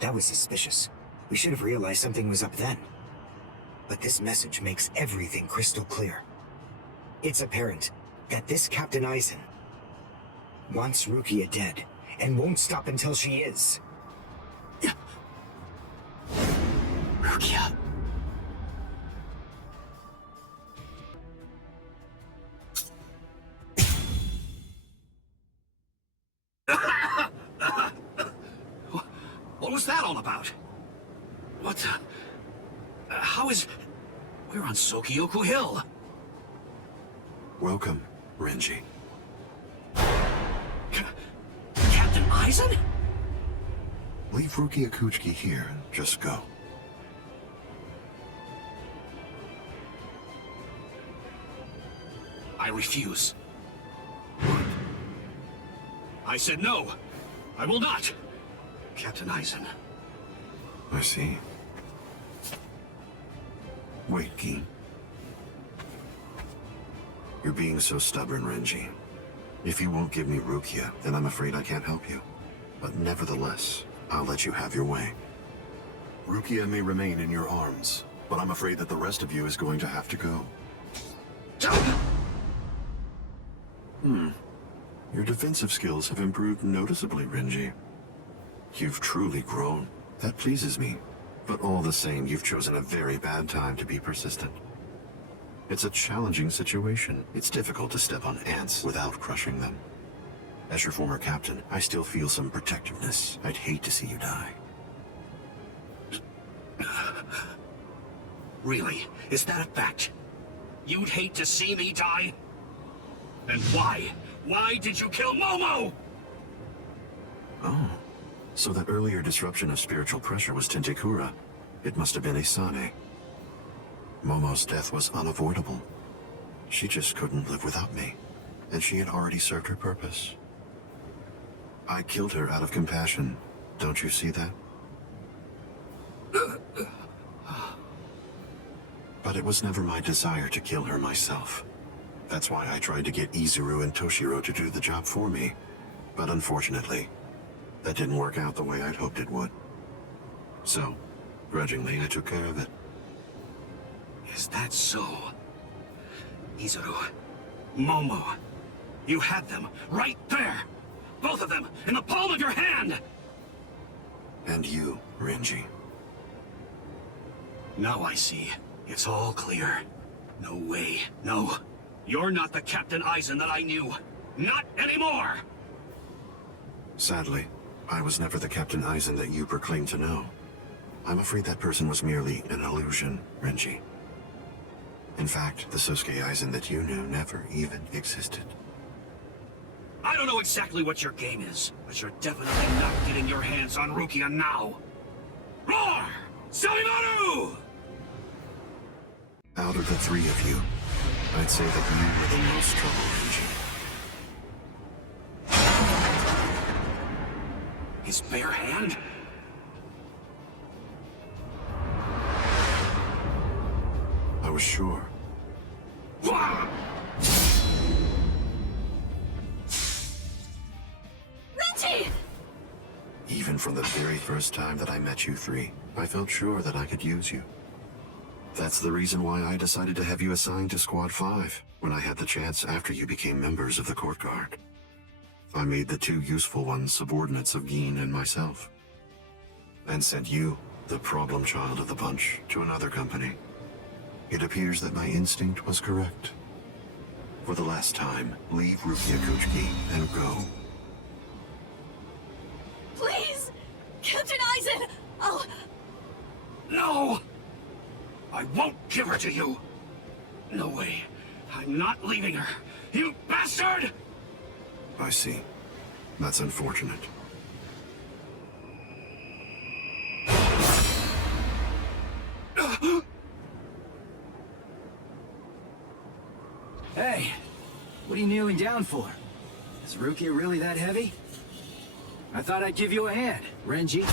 That was suspicious. We should have realized something was up then. But this message makes everything crystal clear. It's apparent that this Captain Aizen wants Rukia dead, and won't stop until she is. Rukia. What was that all about? What the... how is... We're on Sokyoku Hill. Welcome, Renji. Captain Aizen? Leave Rukia Kuchiki here and just go. I refuse. I said no. I will not. Captain Aizen. I see. Wait, Gin. You're being so stubborn, Renji. If you won't give me Rukia, then I'm afraid I can't help you. But nevertheless, I'll let you have your way. Rukia may remain in your arms, but I'm afraid that the rest of you is going to have to go. Your defensive skills have improved noticeably, Renji. You've truly grown. That pleases me. But all the same, you've chosen a very bad time to be persistent. It's a challenging situation. It's difficult to step on ants without crushing them. As your former captain, I still feel some protectiveness. I'd hate to see you die. Really? Is that a fact? You'd hate to see me die? And why? Why did you kill Momo? Oh. So that earlier disruption of spiritual pressure was Tentekura. It must have been Isane. Momo's death was unavoidable. She just couldn't live without me, and she had already served her purpose. I killed her out of compassion. Don't you see that? But it was never my desire to kill her myself. That's why I tried to get Izuru and Toshiro to do the job for me. But unfortunately, that didn't work out the way I'd hoped it would. So, grudgingly, I took care of it. Is that so? Izuru, Momo, you had them right there! Both of them, in the palm of your hand! And you, Renji. Now I see. It's all clear. No way. No. You're not the Captain Aizen that I knew. Not anymore! Sadly, I was never the Captain Aizen that you proclaimed to know. I'm afraid that person was merely an illusion, Renji. In fact, the Sosuke Aizen that you knew never even existed. I don't know exactly what your game is, but you're definitely not getting your hands on Rukia now! Roar! Salimaru! Out of the three of you, I'd say that you were the most trouble, Renji. His bare hand? I was sure. from the very first time that I met you three, I felt sure that I could use you. That's the reason why I decided to have you assigned to Squad 5 when I had the chance after you became members of the Court Guard. I made the two useful ones subordinates of Geen and myself, and sent you, the problem child of the bunch, to another company. It appears that my instinct was correct. For the last time, leave Rukia Kuchiki and go. Please! Captain Eisen! Oh! No! I won't give her to you! No way. I'm not leaving her. You bastard! I see. That's unfortunate. Hey, what are you kneeling down for? Is Rukia really that heavy? I thought I'd give you a hand, Renji.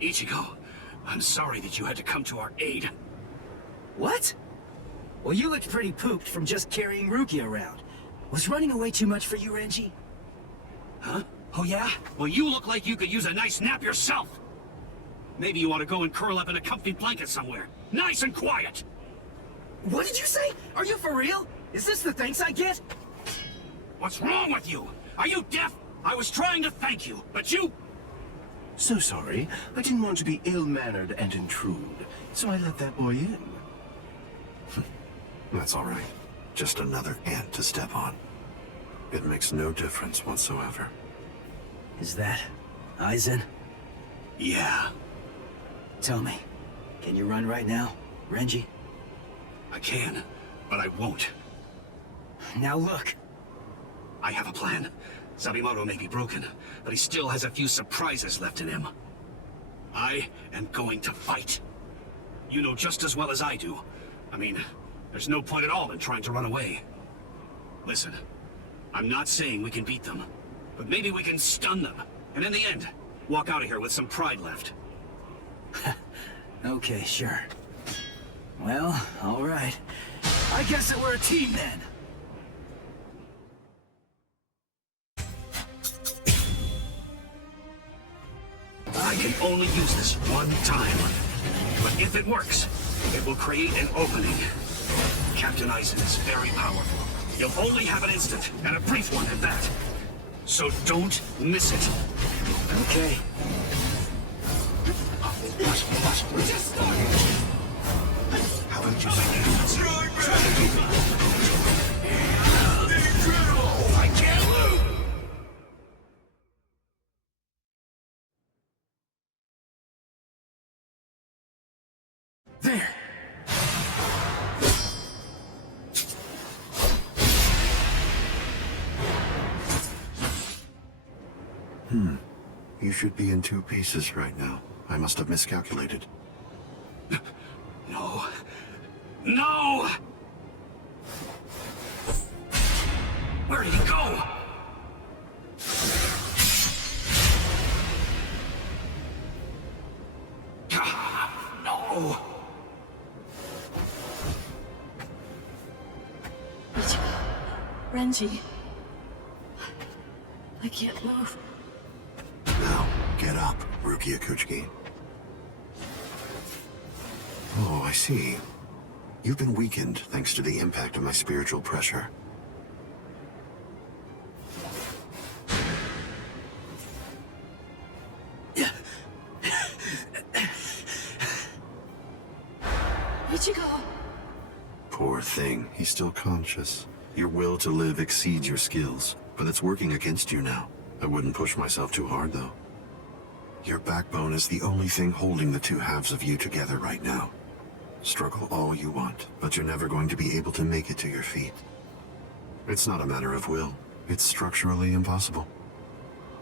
Ichigo, I'm sorry that you had to come to our aid. What? Well, you looked pretty pooped from just carrying Rukia around. Was running away too much for you, Renji? Huh? Oh yeah? Well, you look like you could use a nice nap yourself. Maybe you ought to go and curl up in a comfy blanket somewhere. Nice and quiet! What did you say? Are you for real? Is this the thanks I get? What's wrong with you? Are you deaf? I was trying to thank you, but you... So sorry. I didn't want to be ill-mannered and intrude, so I let that boy in. That's all right. Just another ant to step on. It makes no difference whatsoever. Is that Eisen? Yeah. Tell me, can you run right now, Renji? I can, but I won't. Now look. I have a plan. Sabimoto may be broken, but he still has a few surprises left in him. I am going to fight. You know just as well as I do. I mean, there's no point at all in trying to run away. Listen, I'm not saying we can beat them, but maybe we can stun them, and in the end, walk out of here with some pride left. Okay, sure. Well, all right. I guess that we're a team then. I can only use this one time. But if it works, it will create an opening. Captain Eisen is very powerful. You'll only have an instant, and a brief one at that. So don't miss it. Okay. Just start! How about you say I can't lose! There! You should be in two pieces right now. I must have miscalculated. No. No! Where did he go? Ah, no! Renji. I can't move. Now, get up, Rukia Kuchiki. Oh, I see. You've been weakened thanks to the impact of my spiritual pressure. Ichigo! Poor thing, he's still conscious. Your will to live exceeds your skills, but it's working against you now. I wouldn't push myself too hard, though. Your backbone is the only thing holding the two halves of you together right now. Struggle all you want, but you're never going to be able to make it to your feet. It's not a matter of will. It's structurally impossible.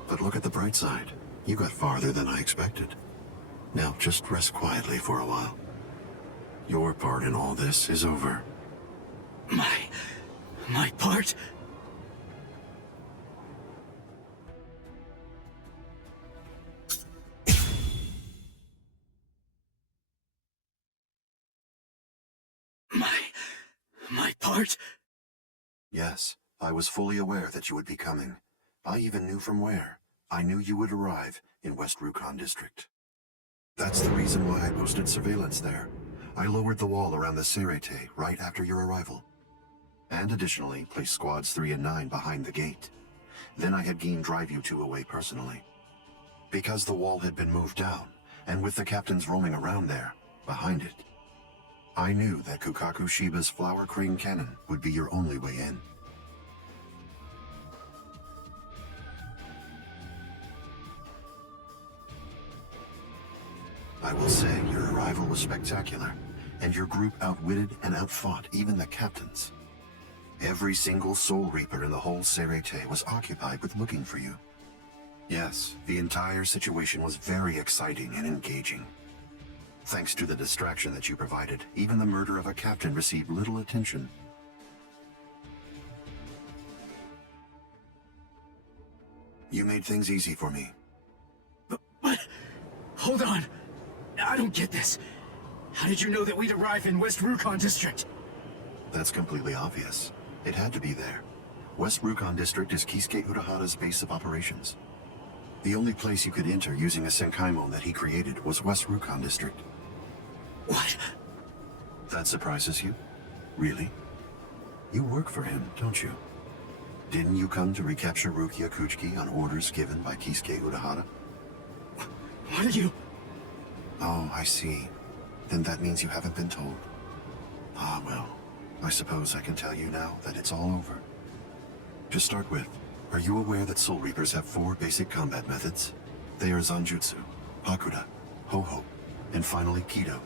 But look at the bright side. You got farther than I expected. Now just rest quietly for a while. Your part in all this is over. My part? My part? Yes, I was fully aware that you would be coming. I even knew from where. I knew you would arrive in West Rukon District. That's the reason why I posted surveillance there. I lowered the wall around the Serete right after your arrival. And additionally, placed squads 3 and 9 behind the gate. Then I had Geen drive you two away personally. Because the wall had been moved down, and with the captains roaming around there, behind it, I knew that Kukaku Shiba's flower crane cannon would be your only way in. I will say your arrival was spectacular, and your group outwitted and outfought even the captains. Every single Soul Reaper in the whole Serete was occupied with looking for you. Yes, the entire situation was very exciting and engaging. Thanks to the distraction that you provided, even the murder of a captain received little attention. You made things easy for me. But hold on. I don't get this. How did you know that we'd arrive in West Rukon District? That's completely obvious. It had to be there. West Rukon District is Kisuke Urahara's base of operations. The only place you could enter using a Senkaimon that he created was West Rukon District. What? That surprises you? Really? You work for him, don't you? Didn't you come to recapture Rukia Kuchiki on orders given by Kisuke Urahara? What are you... Oh, I see. Then that means you haven't been told. Ah, well, I suppose I can tell you now that it's all over. To start with, are you aware that Soul Reapers have 4 basic combat methods? They are Zanjutsu, Hakuda, Ho-Ho, and finally Kido.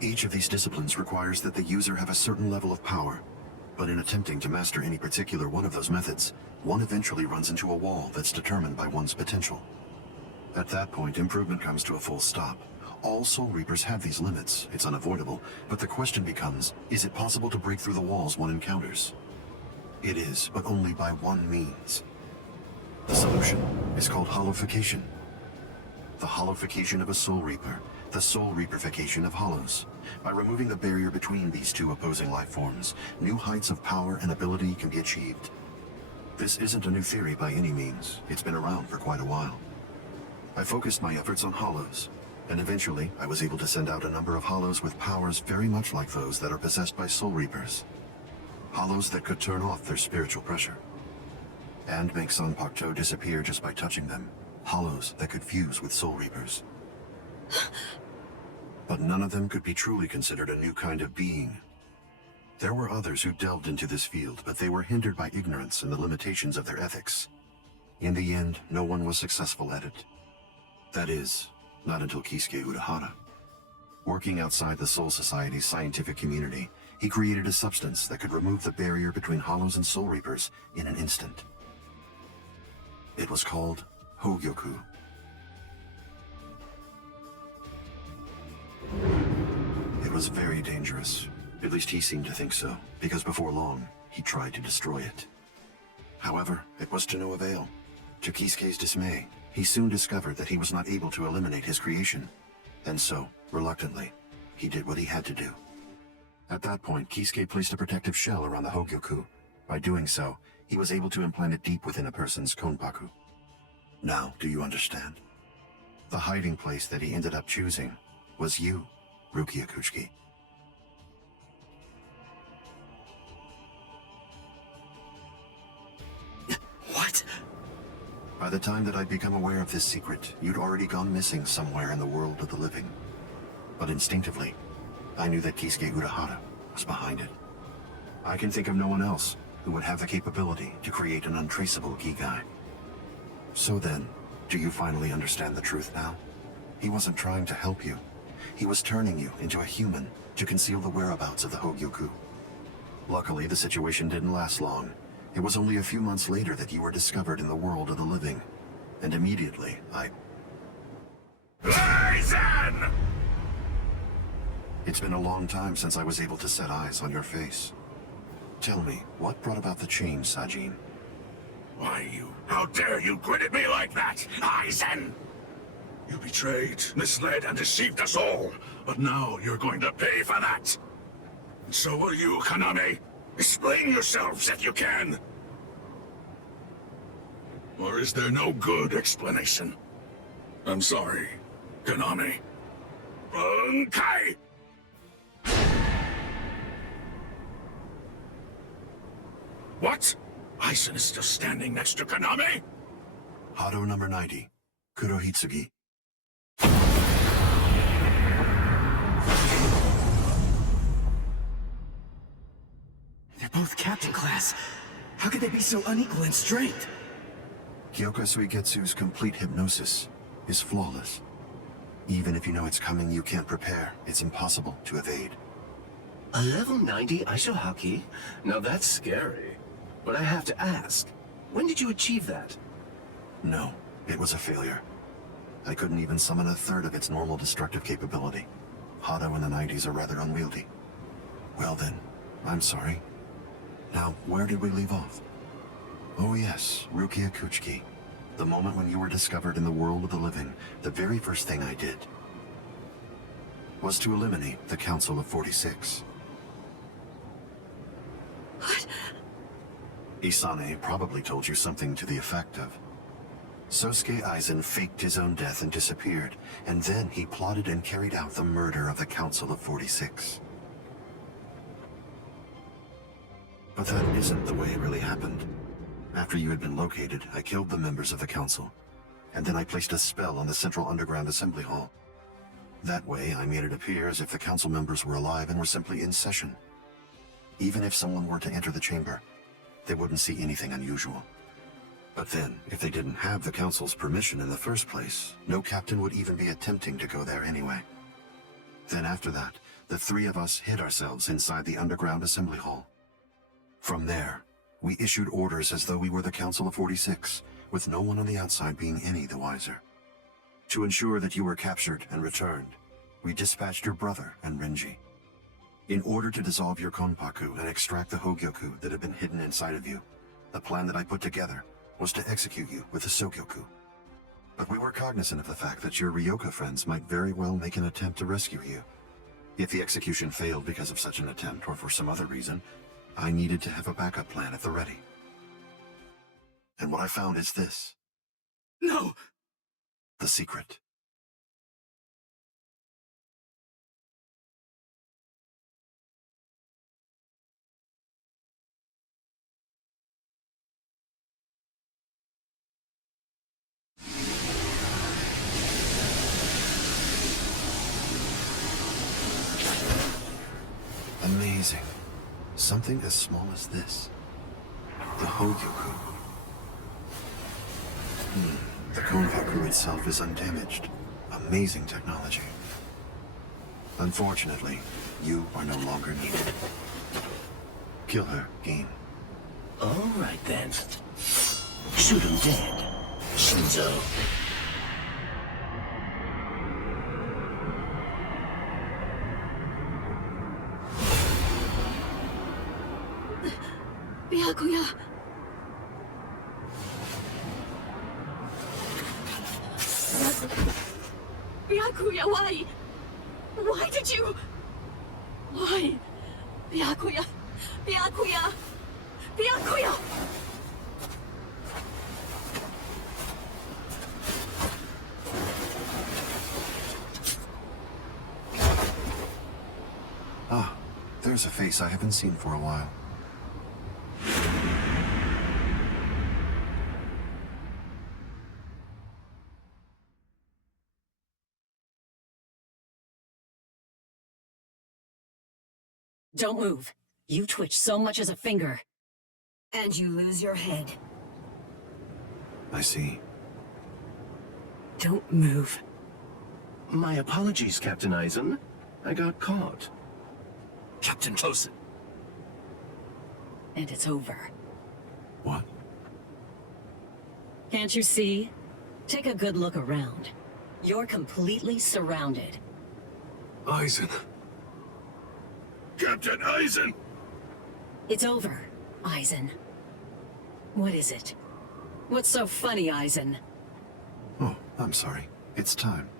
Each of these disciplines requires that the user have a certain level of power, but in attempting to master any particular one of those methods, one eventually runs into a wall that's determined by one's potential. At that point, improvement comes to a full stop. All Soul Reapers have these limits, it's unavoidable, but the question becomes, is it possible to break through the walls one encounters? It is, but only by one means. The solution is called hollowification. The hollowification of a Soul Reaper, the Soul Reaperification of hollows. By removing the barrier between these two opposing life forms, new heights of power and ability can be achieved. This isn't a new theory by any means, it's been around for quite a while. I focused my efforts on hollows, and eventually I was able to send out a number of hollows with powers very much like those that are possessed by Soul Reapers. Hollows that could turn off their spiritual pressure, and make Sanpakto disappear just by touching them. Hollows that could fuse with Soul Reapers. But none of them could be truly considered a new kind of being. There were others who delved into this field, but they were hindered by ignorance and the limitations of their ethics. In the end, no one was successful at it. That is, not until Kisuke Urahara. Working outside the Soul Society's scientific community, he created a substance that could remove the barrier between Hollows and Soul Reapers in an instant. It was called Hogyoku. It was very dangerous. At least he seemed to think so, because before long, he tried to destroy it. However, it was to no avail. To Kisuke's dismay, he soon discovered that he was not able to eliminate his creation, and so, reluctantly, he did what he had to do. At that point, Kisuke placed a protective shell around the Hogyoku. By doing so, he was able to implant it deep within a person's konpaku. Now, do you understand? The hiding place that he ended up choosing was you, Rukia Kuchiki. What? By the time that I'd become aware of this secret, you'd already gone missing somewhere in the world of the living. But instinctively, I knew that Kisuke Urahara was behind it. I can think of no one else who would have the capability to create an untraceable Gigai. So then, do you finally understand the truth now? He wasn't trying to help you. He was turning you into a human to conceal the whereabouts of the Hogyoku. Luckily, the situation didn't last long. It was only a few months later that you were discovered in the world of the living. And immediately, Blazin! It's been a long time since I was able to set eyes on your face. Tell me, what brought about the change, Sajin? Why, how dare you grin at me like that, Aizen? You betrayed, misled, and deceived us all. But now you're going to pay for that. And so will you, Kaname. Explain yourselves if you can. Or is there no good explanation? I'm sorry, Kaname. Bunkai! What? Aizen is still standing next to Kaname? Hado number 90, Kurohitsugi. They're both captain class. How could they be so unequal in strength? Kyoka Suigetsu's complete hypnosis is flawless. Even if you know it's coming, you can't prepare. It's impossible to evade. A level 90 Aishohaki? Now that's scary. But I have to ask, when did you achieve that? No, it was a failure. I couldn't even summon a third of its normal destructive capability. Hado in the 90s are rather unwieldy. Well then, I'm sorry. Now, where did we leave off? Oh yes, Rukia Kuchiki. The moment when you were discovered in the world of the living, the very first thing I did was to eliminate the Council of 46. What? Isane probably told you something to the effect of, Sosuke Aizen faked his own death and disappeared, and then he plotted and carried out the murder of the Council of 46. But that isn't the way it really happened. After you had been located, I killed the members of the Council, and then I placed a spell on the Central Underground Assembly Hall. That way, I made it appear as if the Council members were alive and were simply in session. Even if someone were to enter the chamber, they wouldn't see anything unusual. But then, if they didn't have the Council's permission in the first place, no captain would even be attempting to go there anyway. Then after that, the three of us hid ourselves inside the Underground Assembly Hall. From there, we issued orders as though we were the Council of 46, with no one on the outside being any the wiser. To ensure that you were captured and returned, we dispatched your brother and Renji. In order to dissolve your Konpaku and extract the Hogyoku that had been hidden inside of you, the plan that I put together was to execute you with the Sogyoku. But we were cognizant of the fact that your Ryoka friends might very well make an attempt to rescue you. If the execution failed because of such an attempt or for some other reason, I needed to have a backup plan at the ready. And what I found is this. No! The secret. Amazing. Something as small as this. The Hogyoku. The Konpaku itself is undamaged. Amazing technology. Unfortunately, you are no longer needed. Kill her, Game. All right then. Shoot him dead, Shinzo. Byakuya. Byakuya, why? Why did you? Why? Byakuya. Byakuya. Byakuya. Ah, there's a face I haven't seen for a while. Don't move. You twitch so much as a finger. And you lose your head. I see. Don't move. My apologies, Captain Aizen. I got caught. Captain Tosin. And it's over. What? Can't you see? Take a good look around. You're completely surrounded. Aizen. Captain Aizen! It's over, Aizen. What is it? What's so funny, Aizen? Oh, I'm sorry. It's time.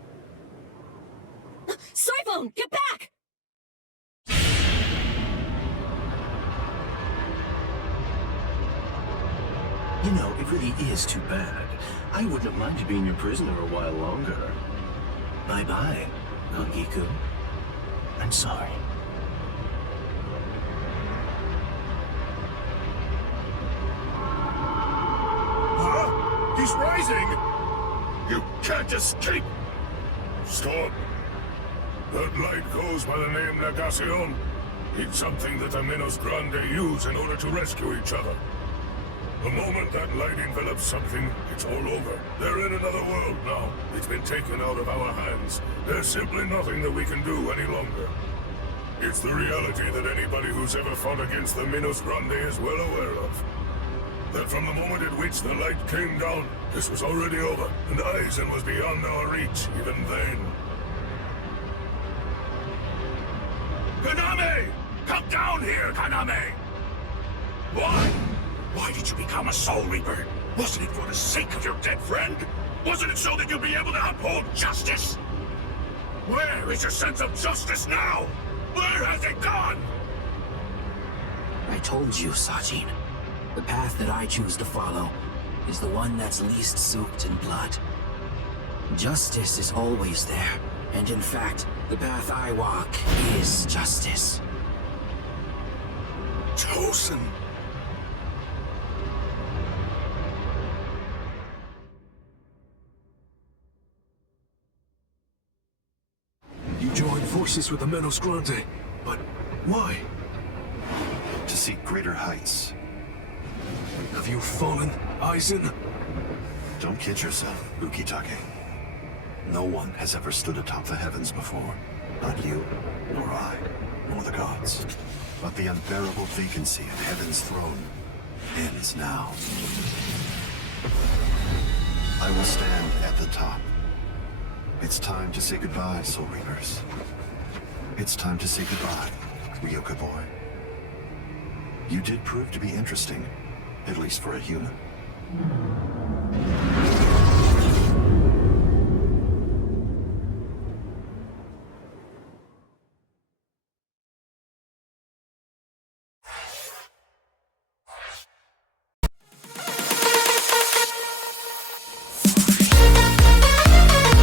Cyphone, get back! You know, it really is too bad. I wouldn't have minded being your prisoner a while longer. Bye-bye, Nangiku. I'm sorry. Huh? He's rising! You can't escape! Stop! That light goes by the name Negacion. It's something that the Minos Grande use in order to rescue each other. The moment that light envelops something, it's all over. They're in another world now. It's been taken out of our hands. There's simply nothing that we can do any longer. It's the reality that anybody who's ever fought against the Minos Grande is well aware of. That from the moment at which the light came down, this was already over, and Aizen was beyond our reach, even then. Kaname! Come down here, Kaname! Why? Why did you become a Soul Reaper? Wasn't it for the sake of your dead friend? Wasn't it so that you'd be able to uphold justice? Where is your sense of justice now? Where has it gone? I told you, Sajin. The path that I choose to follow is the one that's least soaked in blood. Justice is always there, and in fact, the path I walk is justice. Chosen. You joined forces with the Minos Grande, but why? To seek greater heights. Have you fallen, Aizen? Don't kid yourself, Ukitake. No one has ever stood atop the heavens before. Not you, nor I, nor the gods. But the unbearable vacancy at heaven's throne ends now. I will stand at the top. It's time to say goodbye, Soul Reapers. It's time to say goodbye, Ryoka boy. You did prove to be interesting, at least for a human.